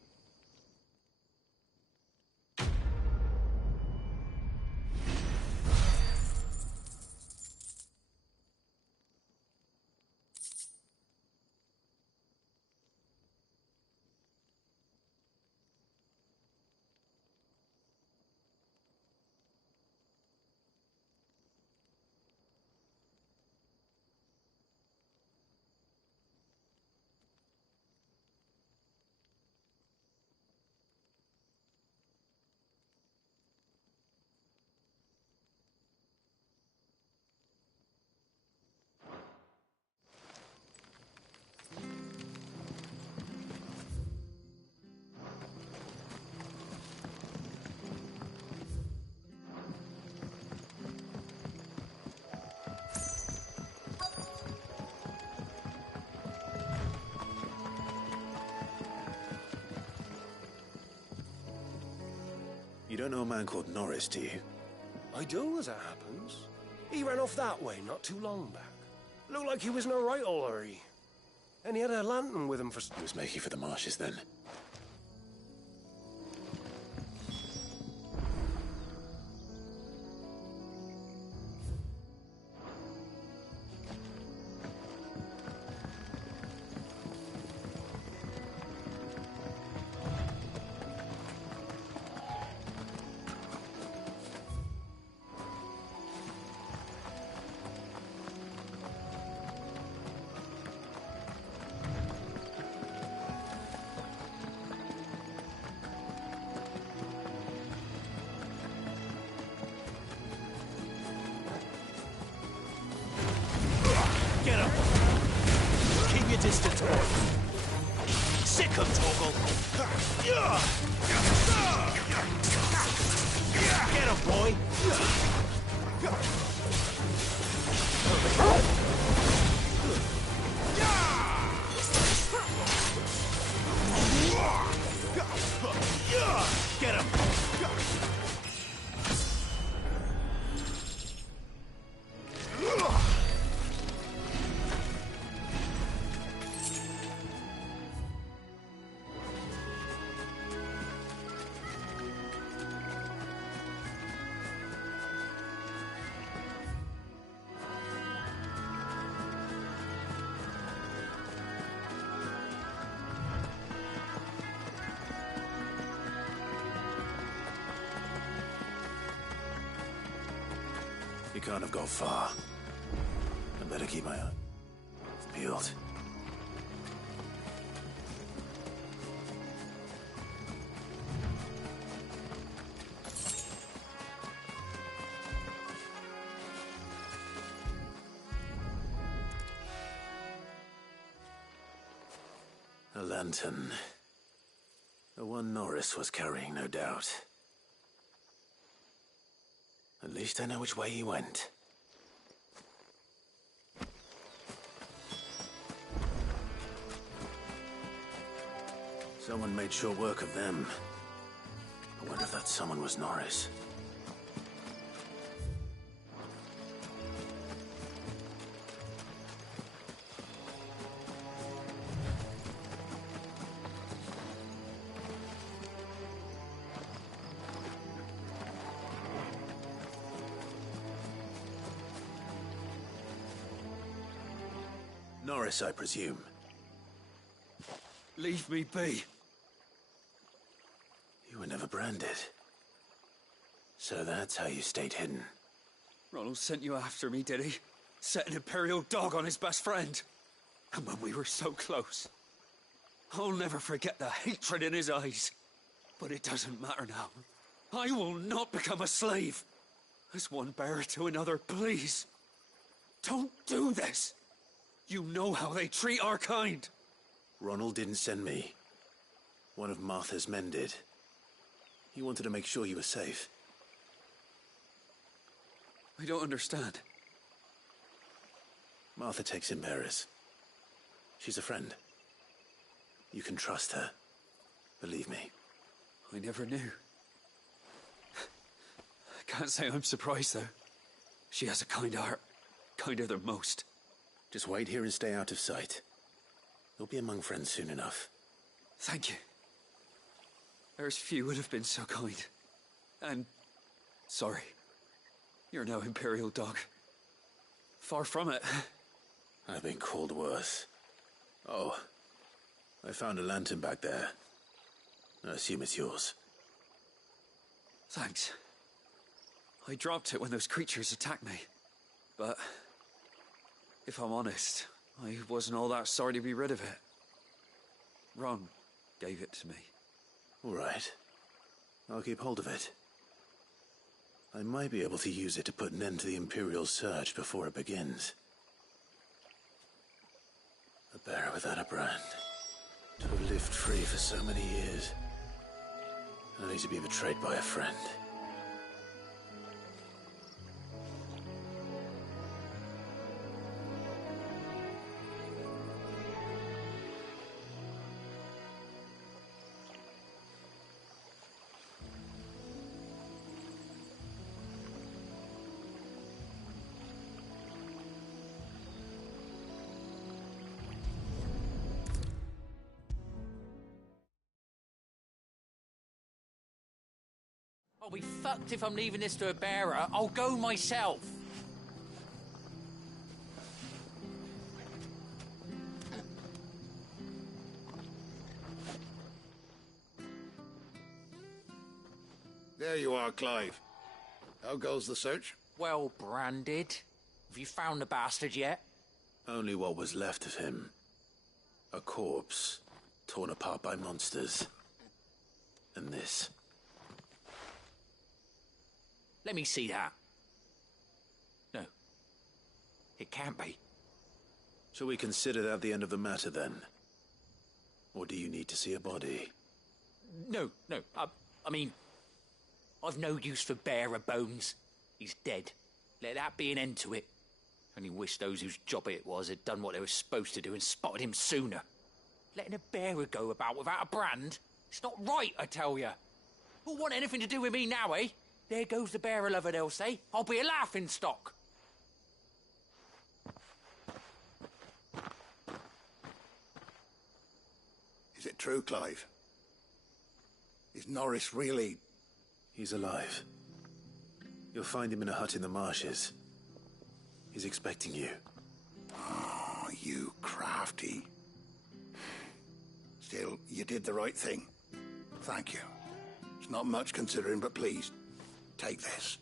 don't know a man called Norris, do you? I do, as it happens. He ran off that way not too long back. Looked like he was in a right old hurry. And he had a lantern with him for... He was making for the marshes then. Get him! Keep your distance, boy. Sick him, Torgal. Get him, boy. Get him. You can't have gone far. I better keep my eyes peeled. A lantern. The one Norris was carrying, no doubt. At least I know which way he went. Someone made short work of them. I wonder if that someone was Norris. Norris, I presume. Leave me be. You were never branded. So that's how you stayed hidden. Ronald sent you after me, did he? Set an Imperial dog on his best friend. And when we were so close. I'll never forget the hatred in his eyes. But it doesn't matter now. I will not become a slave. As one bearer to another, please. Don't do this. You know how they treat our kind. Ronald didn't send me. One of Martha's men did. He wanted to make sure you were safe. I don't understand. Martha takes in bearers. She's a friend. You can trust her. Believe me. I never knew. I can't say I'm surprised, though. She has a kind heart. Kinder than most. Just wait here and stay out of sight. You'll be among friends soon enough. Thank you. There's few would have been so kind. And... sorry. You're no Imperial dog. Far from it. I've been called worse. Oh. I found a lantern back there. I assume it's yours. Thanks. I dropped it when those creatures attacked me. But... if I'm honest, I wasn't all that sorry to be rid of it. Ron gave it to me. All right. I'll keep hold of it. I might be able to use it to put an end to the Imperial surge before it begins. A bearer without a brand. To have lived free for so many years. Only to be betrayed by a friend. I'll be fucked if I'm leaving this to a bearer. I'll go myself. There you are, Clive. How goes the search? Well branded. Have you found the bastard yet? Only what was left of him. A corpse, torn apart by monsters. And this. Let me see that. No. It can't be. Shall we consider that the end of the matter, then? Or do you need to see a body? No. I mean, I've no use for bearer bones. He's dead. Let that be an end to it. Only wish those whose job it was had done what they were supposed to do and spotted him sooner. Letting a bearer go about without a brand? It's not right, I tell you. Who'll want anything to do with me now, eh? There goes the bearer lover, they'll say. I'll be a laughing stock. Is it true, Clive? Is Norris really... He's alive. You'll find him in a hut in the marshes. He's expecting you. Oh, you crafty. Still, you did the right thing. Thank you. It's not much considering, but please, take this.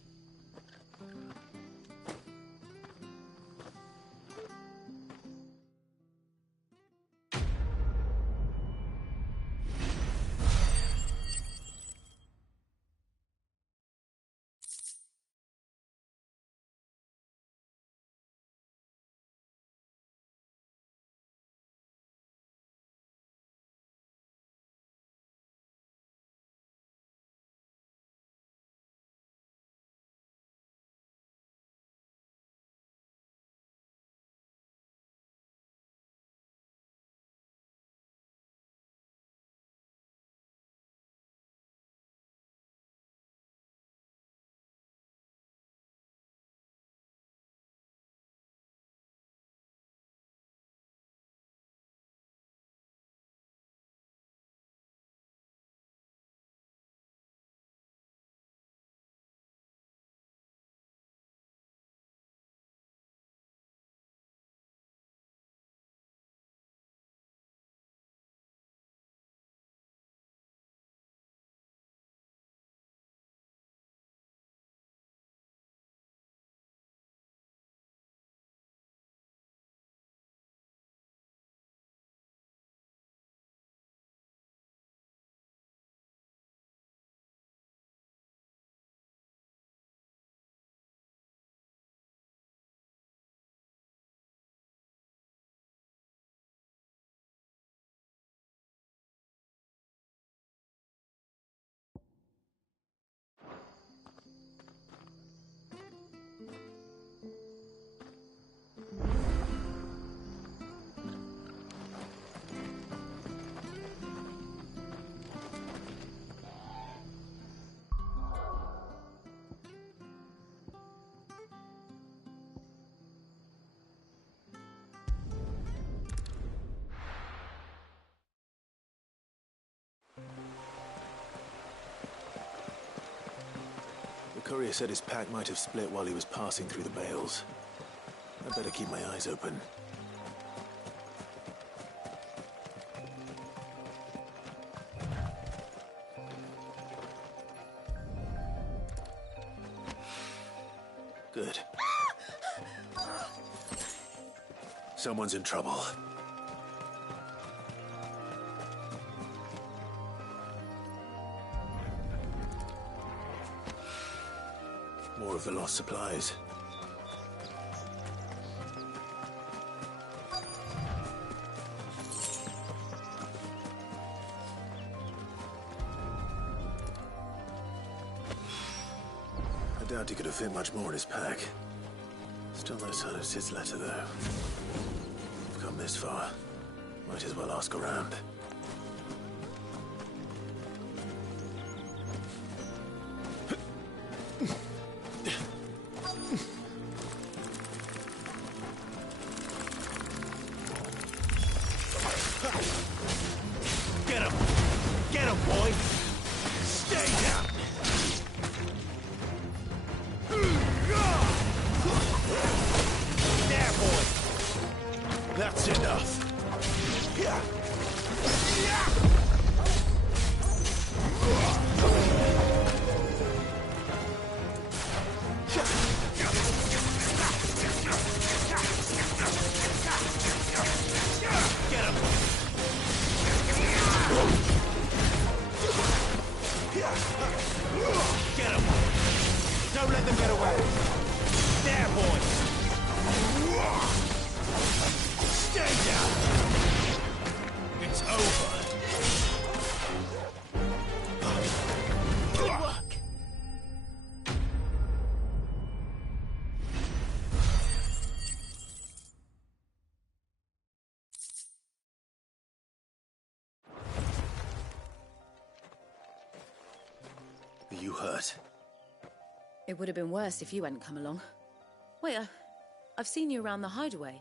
The courier said his pack might have split while he was passing through the bales. I'd better keep my eyes open. Good. Someone's in trouble. More of the lost supplies. I doubt he could have fit much more in his pack. Still no sign of Sid's letter, though. We've come this far. Might as well ask around. Get him! Get him, boy! Stay down! That's enough. Get him! Get him! Don't let them get away! There, boys! Stay down! It's over! Good work! Are you hurt? It would have been worse if you hadn't come along. Wait, I've seen you around the hideaway.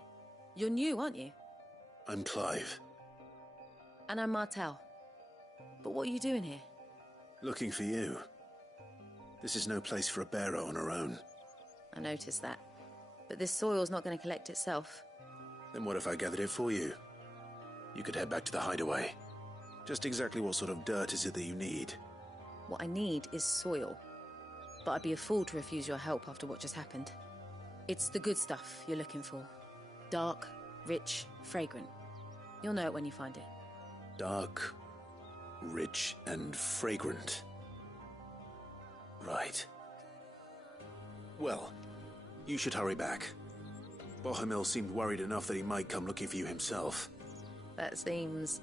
You're new, aren't you? I'm Clive. And I'm Martel. But what are you doing here? Looking for you. This is no place for a bearer on her own. I noticed that. But this soil's not going to collect itself. Then what if I gathered it for you? You could head back to the hideaway. Just exactly what sort of dirt is it that you need? What I need is soil. But I'd be a fool to refuse your help after what just happened. It's the good stuff you're looking for. Dark, rich, fragrant. You'll know it when you find it. Dark, rich, and fragrant. Right. Well, you should hurry back. Bohemil seemed worried enough that he might come looking for you himself. That seems...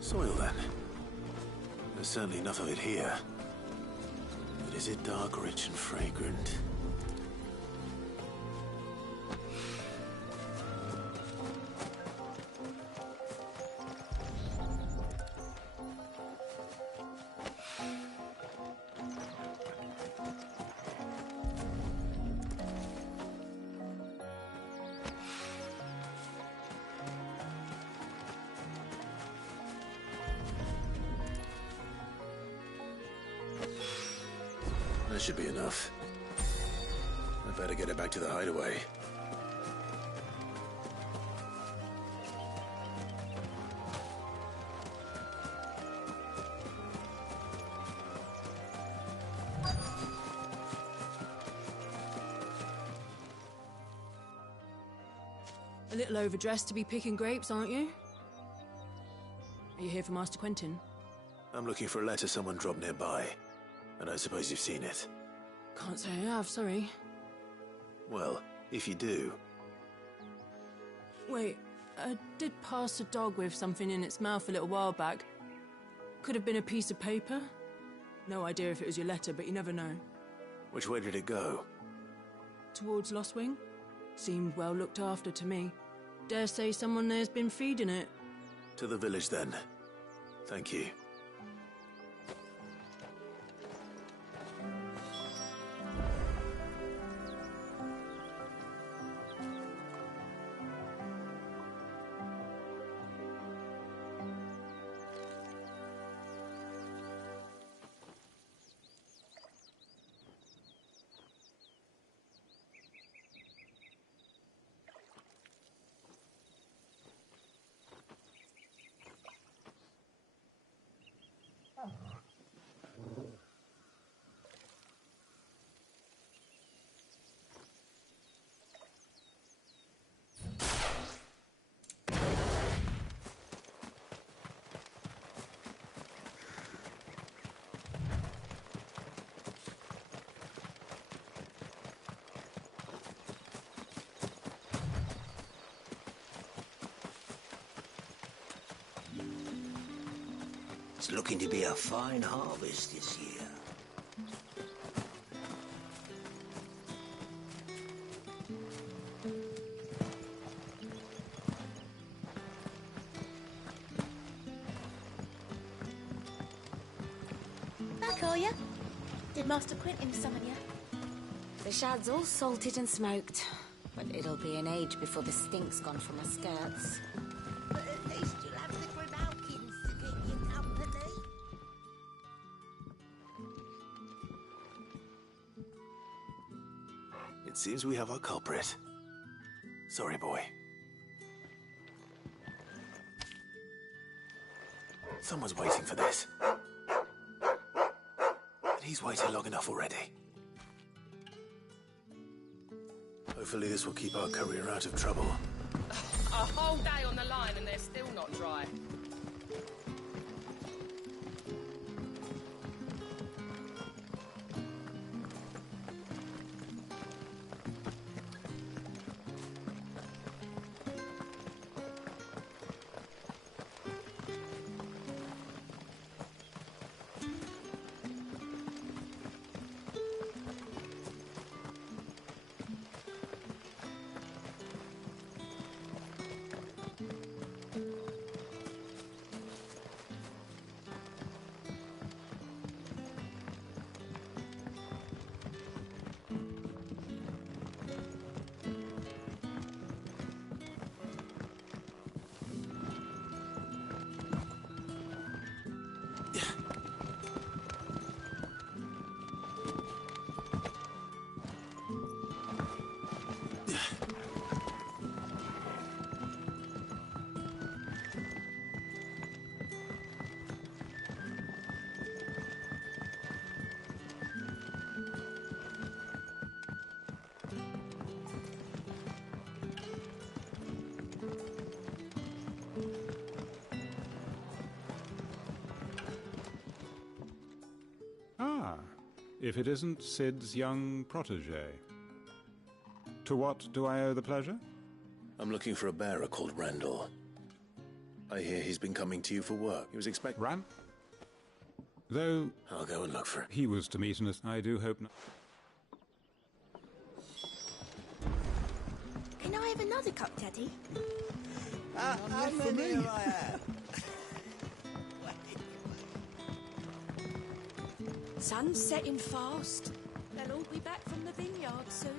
Soil, then. There's certainly enough of it here. But is it dark, rich, and fragrant? That should be enough. I better get it back to the hideaway. A little overdressed to be picking grapes, aren't you? Are you here for Master Quentin? I'm looking for a letter someone dropped nearby. And I suppose you've seen it. Can't say I have, sorry. Well, if you do... Wait, I did pass a dog with something in its mouth a little while back. Could have been a piece of paper. No idea if it was your letter, but you never know. Which way did it go? Towards Lostwing. Seemed well looked after to me. Dare say someone there's been feeding it. To the village, then. Thank you. It's looking to be a fine harvest this year. Back, are ya? Did Master Quentin summon ya? The shad's all salted and smoked, but it'll be an age before the stink's gone from my skirts. But at least you'll have the Grimalkins to keep you company. It seems we have our culprit. Sorry, boy. Someone's waiting for this. And he's waited long enough already. Hopefully this will keep our career out of trouble. A whole day on the line and they're still not dry. Ah, if it isn't Sid's young protege. To what do I owe the pleasure? I'm looking for a bearer called Randall. I hear he's been coming to you for work. He was expecting... Though... I'll go and look for him. He was to meet us. I do hope not. Can I have another cup, Daddy? How many have I had? Sun's setting fast. They'll all be back from the vineyard soon.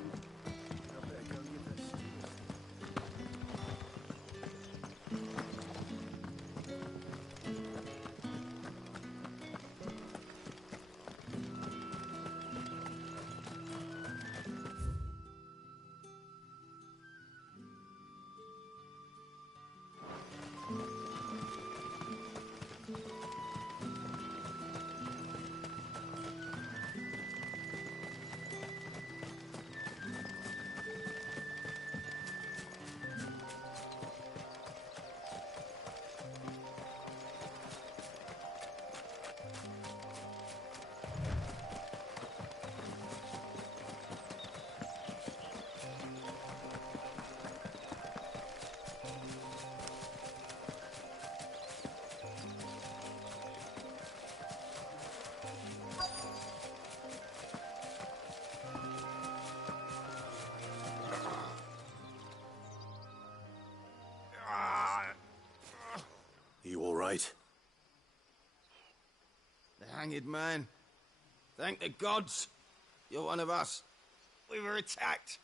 You all right? The hanged man. Thank the gods. You're one of us. We were attacked.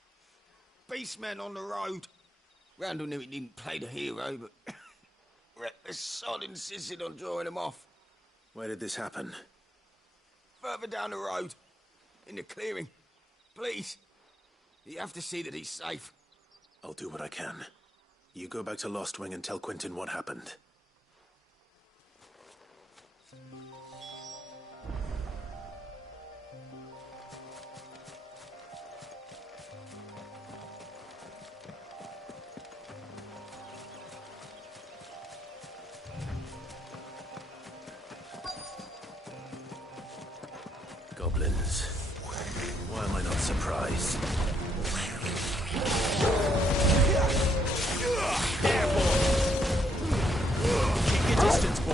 Beastmen on the road. Randall knew he didn't play the hero, but reckless sod insisted on drawing him off. Where did this happen? Further down the road. In the clearing. Please. You have to see that he's safe. I'll do what I can. You go back to Lost Wing and tell Quentin what happened. Goblins. Why am I not surprised? There, boy! Keep your distance, boy!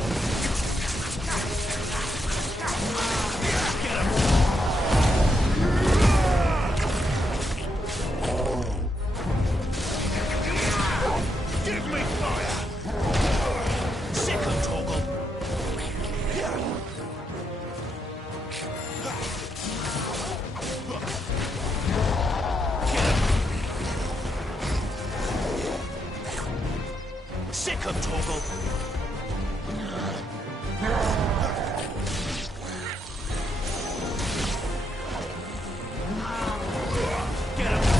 Get him! Give me fire! Sick him, Torgal! Sick him, Torgal! Get him!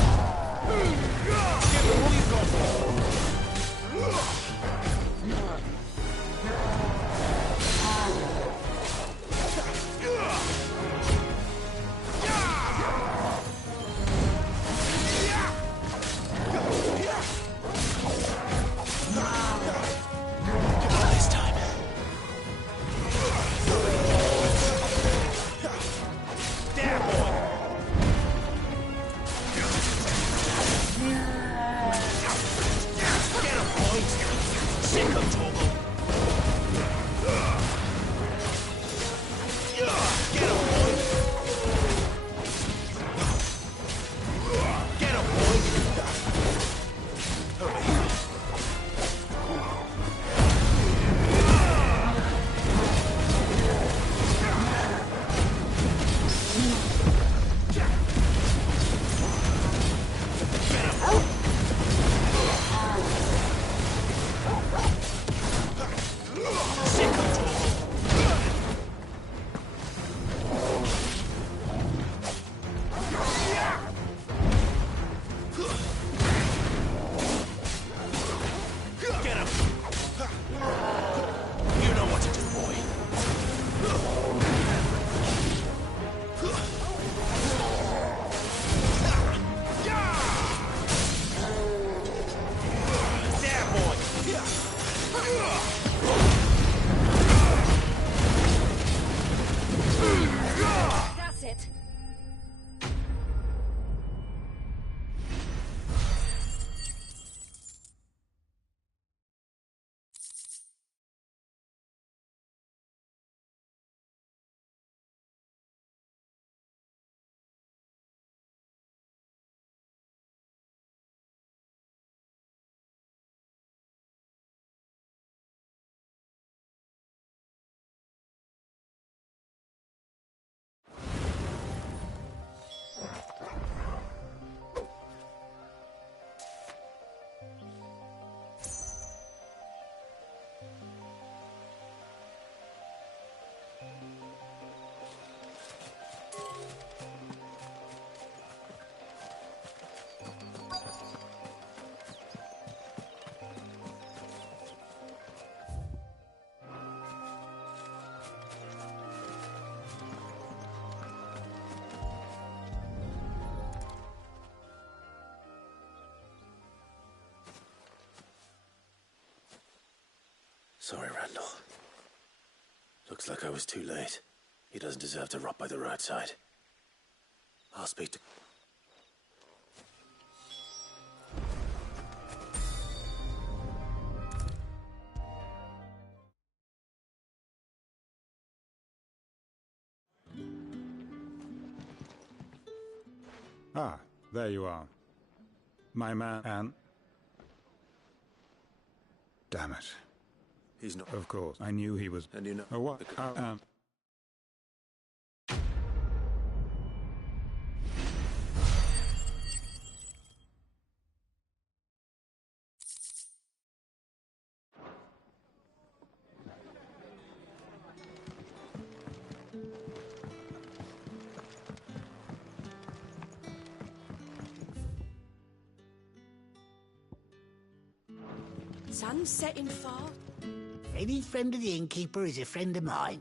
Sorry, Randall. Looks like I was too late. He doesn't deserve to rot by the roadside. I'll speak to... Ah, there you are. My man, and... Damn it. He's not... Of course, I knew he was... And you know... Oh, what? Sun's setting far. Any friend of the innkeeper is a friend of mine.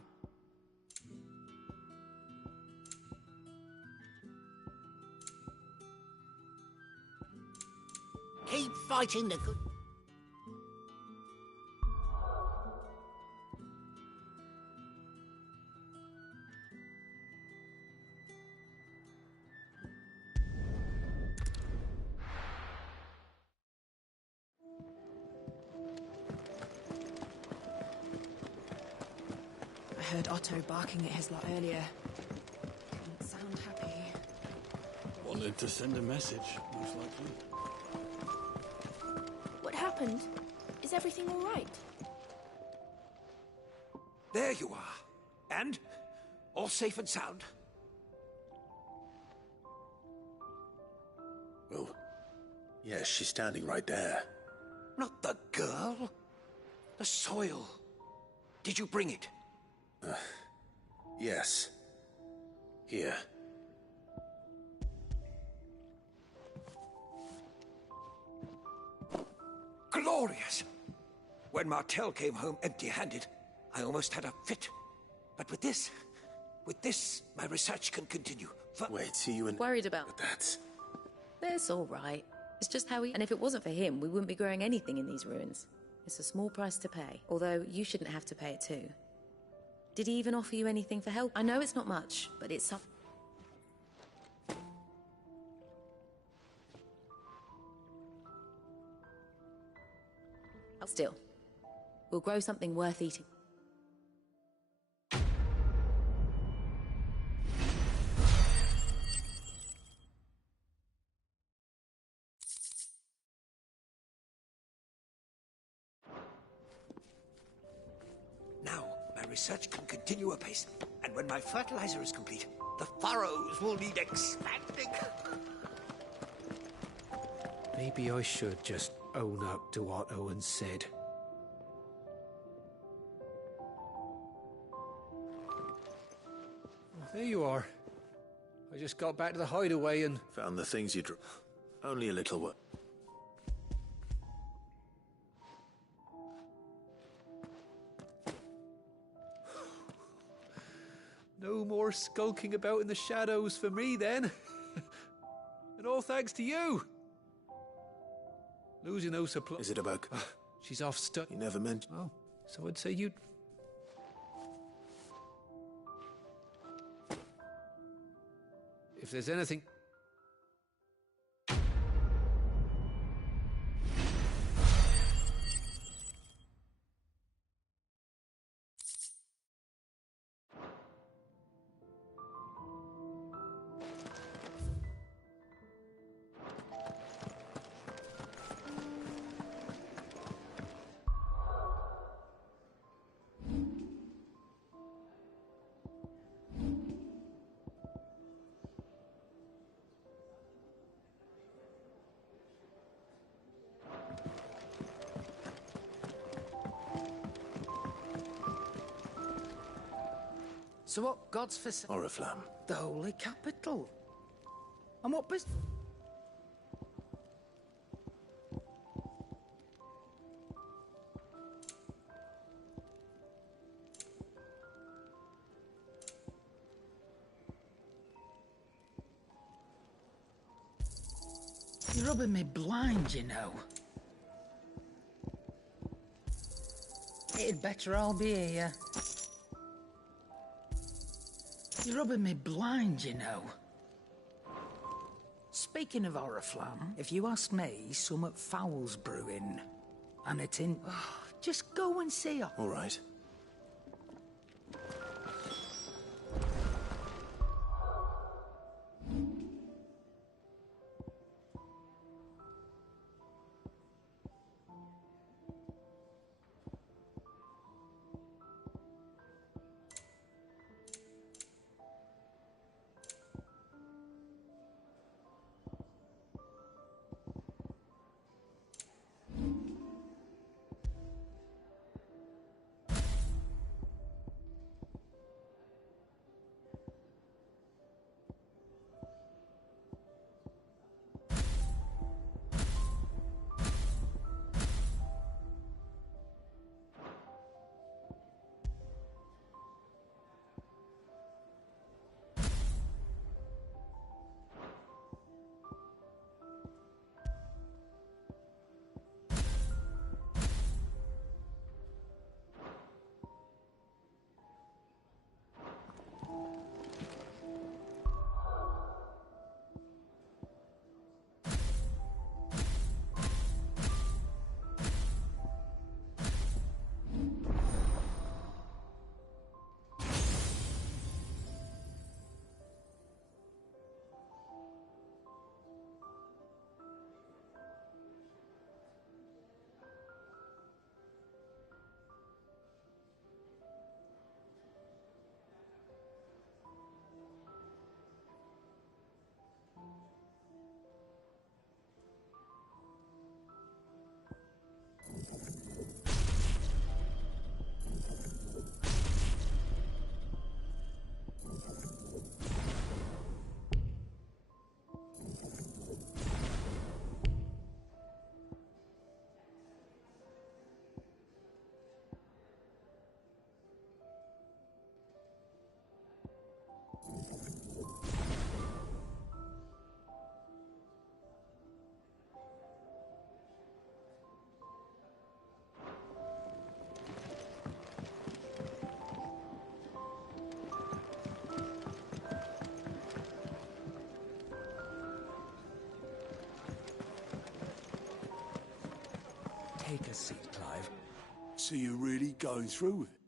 Keep fighting the good... I heard Otto barking at his lot earlier. Didn't sound happy. Wanted to send a message, most likely. What happened? Is everything all right? There you are. And? All safe and sound? Oh. Yes, she's standing right there. Not the girl. The soil. Did you bring it? Yes. Here. Glorious! When Martel came home empty-handed, I almost had a fit. But with this, my research can continue. Wait, see you in... Worried about... But that's... It's all right. It's just how he... And if it wasn't for him, we wouldn't be growing anything in these ruins. It's a small price to pay. Although, you shouldn't have to pay it too. Did he even offer you anything for help? I know it's not much, but it's something. Still, we'll grow something worth eating. Now, my research can continue apace. And when my fertilizer is complete, the furrows will need expanding. Maybe I should just own up to what Owen said. Well, there you are. I just got back to the hideaway and... Found the things you drew. Only a little work. No more skulking about in the shadows for me, then. And all thanks to you. Losing no supply... Is it about... She's off stuck. You never mentioned... Oh, so I'd say you'd... If there's anything... So what God's for... Oriflamme. The Holy Capital. And what business... You're rubbing me blind, you know. It'd better all be here. You're rubbing me blind, you know. Speaking of Oriflamme, if you ask me, summat foul's brewing. And it's in... Just go and see her. All right. Take a seat, Clive. So you're really going through with it?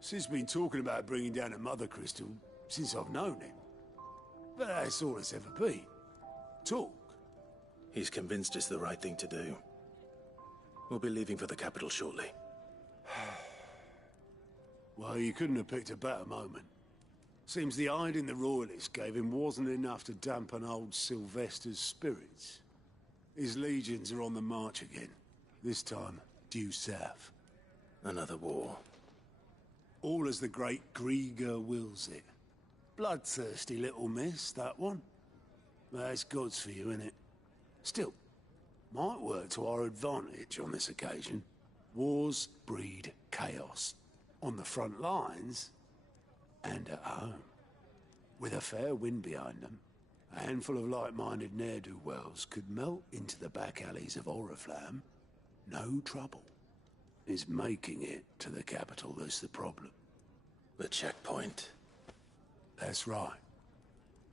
Sis been talking about bringing down a mother crystal since I've known him. But that's all it's ever been. Talk. He's convinced it's the right thing to do. We'll be leaving for the capital shortly. Well, you couldn't have picked a better moment. Seems the hiding the Royalists gave him wasn't enough to dampen old Sylvester's spirits. His legions are on the march again. This time, due south. Another war. All as the great Grieger wills it. Bloodthirsty little miss, that one. That's God's for you, innit? Still, might work to our advantage on this occasion. Wars breed chaos. On the front lines, and at home. With a fair wind behind them, a handful of like-minded ne'er-do-wells could melt into the back alleys of Oriflamme. No trouble. It's making it to the capital that's the problem. The checkpoint. That's right.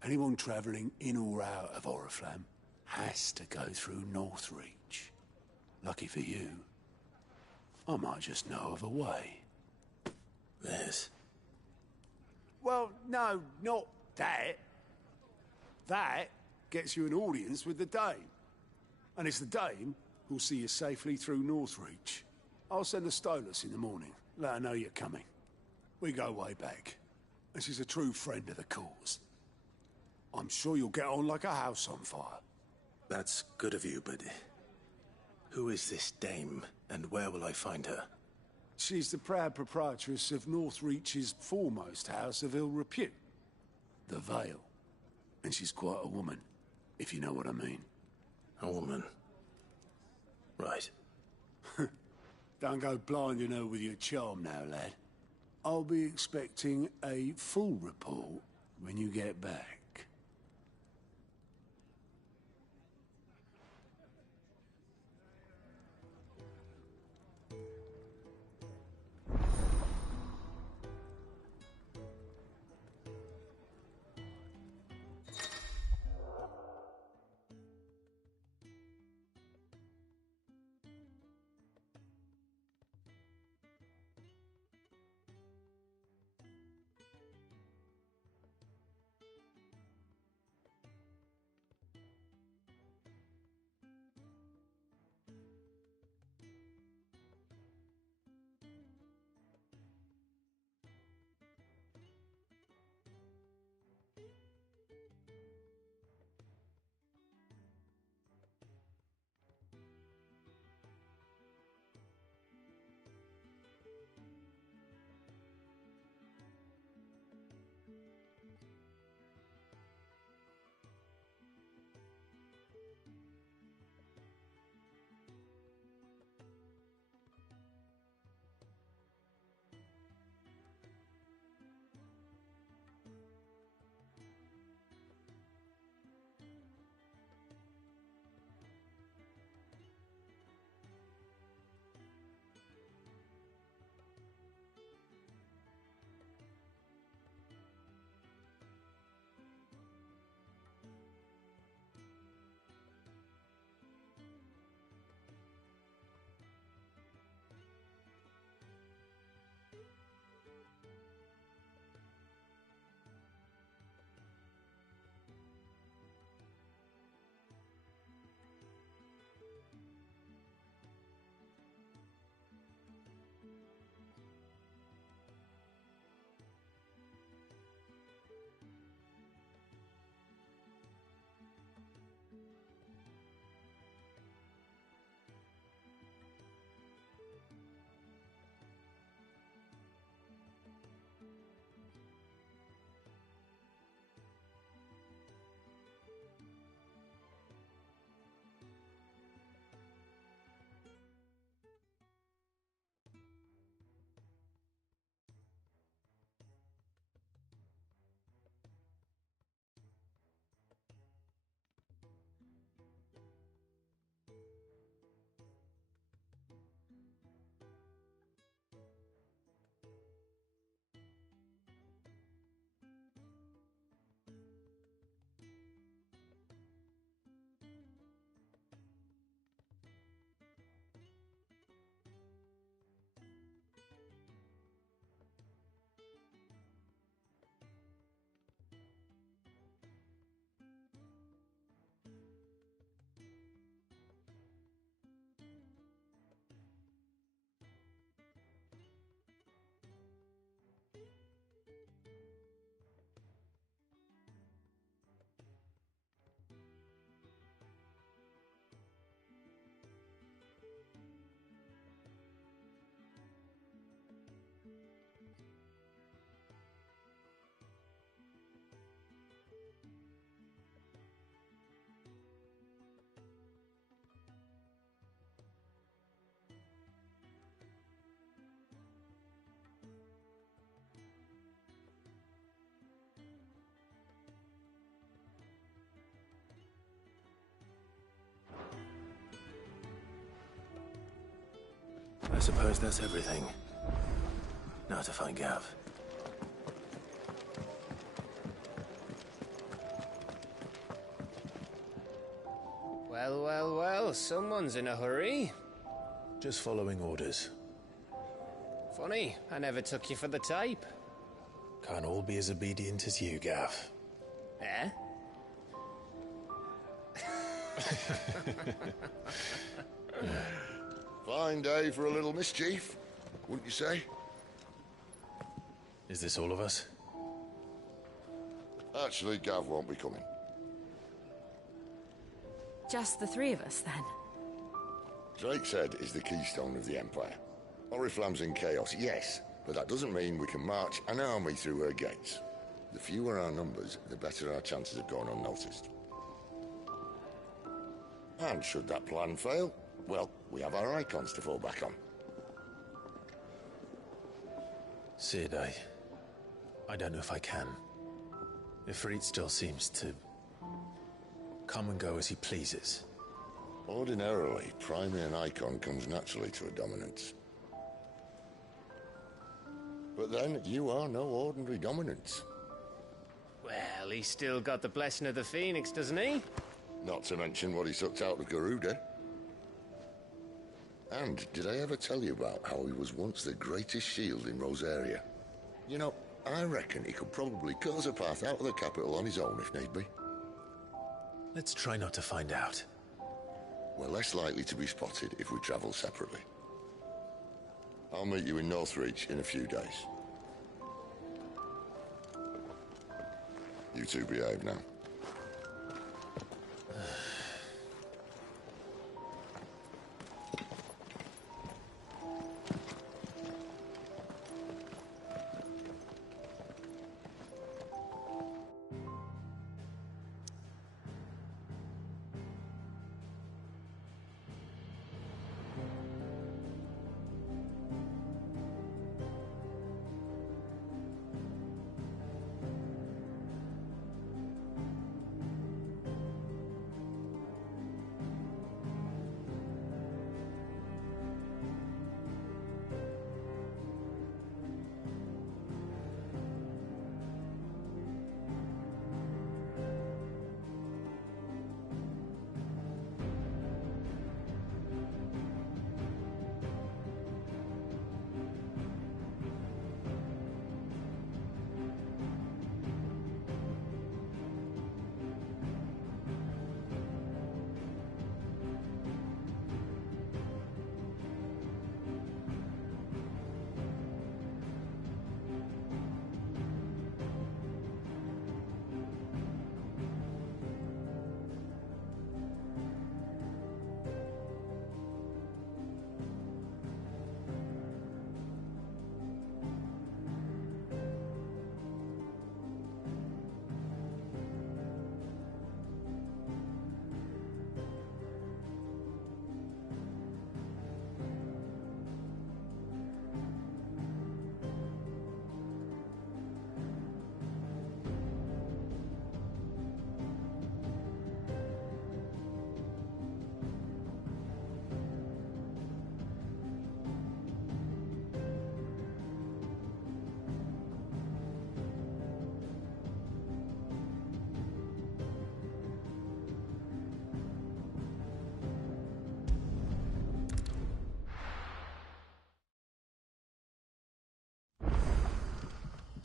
Anyone travelling in or out of Oriflamme has to go through Northreach. Lucky for you, I might just know of a way. This? Well, no, not that. That gets you an audience with the Dame. And it's the Dame who'll see you safely through Northreach. I'll send a Stolas in the morning. Let her know you're coming. We go way back. And she's a true friend of the cause. I'm sure you'll get on like a house on fire. That's good of you, but... who is this Dame, and where will I find her? She's the proud proprietress of Northreach's foremost house of ill repute. The Vale. And she's quite a woman, if you know what I mean. A woman. Right. Don't go blinding her with your charm now, lad. I'll be expecting a full report when you get back. I suppose that's everything. Now to find Gav. Well, well, well, someone's in a hurry. Just following orders. Funny, I never took you for the type. Can't all be as obedient as you, Gav. Eh? Fine day for a little mischief, wouldn't you say? Is this all of us? Actually, Gav won't be coming. Just the three of us, then? Drake's Head is the keystone of the Empire. Oriflamme's in chaos, yes, but that doesn't mean we can march an army through her gates. The fewer our numbers, the better our chances of going unnoticed. And should that plan fail, well, we have our icons to fall back on. Sid, I don't know if I can. Ifrit still seems to come and go as he pleases. Ordinarily, priming an icon comes naturally to a dominance. But then, you are no ordinary dominance. Well, he's still got the blessing of the Phoenix, doesn't he? Not to mention what he sucked out of Garuda. And did I ever tell you about how he was once the greatest shield in Rosaria? You know, I reckon he could probably cut us a path out of the capital on his own if need be. Let's try not to find out. We're less likely to be spotted if we travel separately. I'll meet you in Northreach in a few days. You two behave now.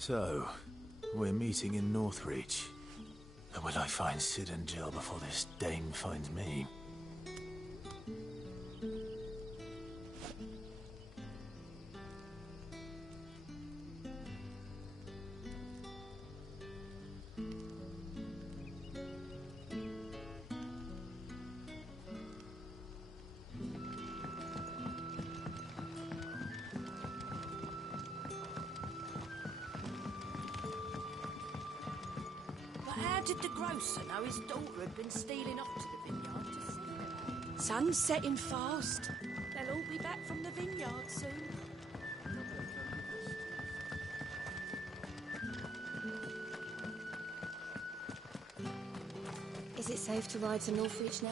So, we're meeting in Northreach. But will I find Sid and Jill before this dame finds me? How did the grocer know his daughter had been stealing off to the vineyard to see her? Sun's setting fast. They'll all be back from the vineyard soon. Is it safe to ride to Northreach now?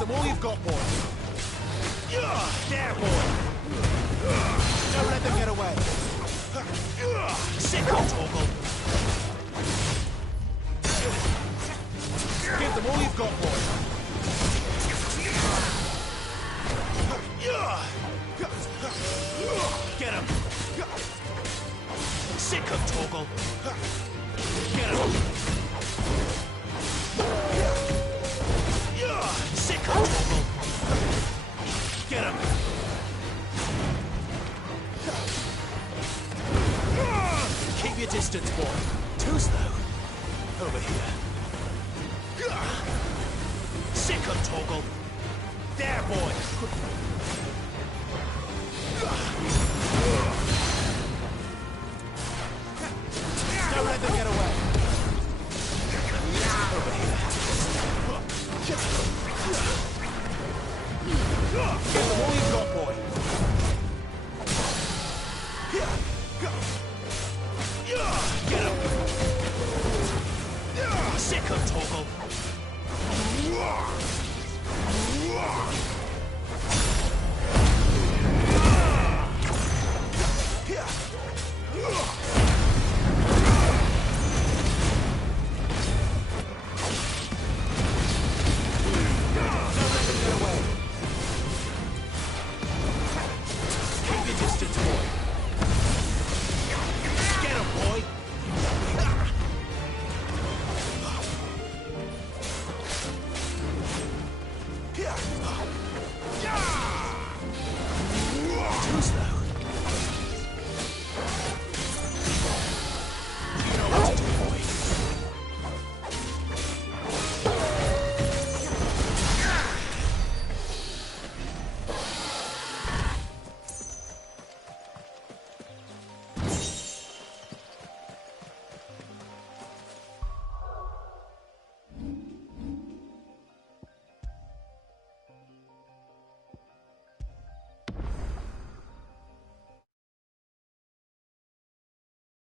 them all you've got, boy. There, boy. Don't let them get away. Sick on Torgal. Give them all you've got, boy. Get him. Sick of Torgal. Get him. Sick of Torgal. Get him. Keep your distance, boy. Too slow. Over here. Sick of Torgal. There, boy. Don't let them get away. Over here. Give them all you've got, boy. Get him. Sick of Torgal.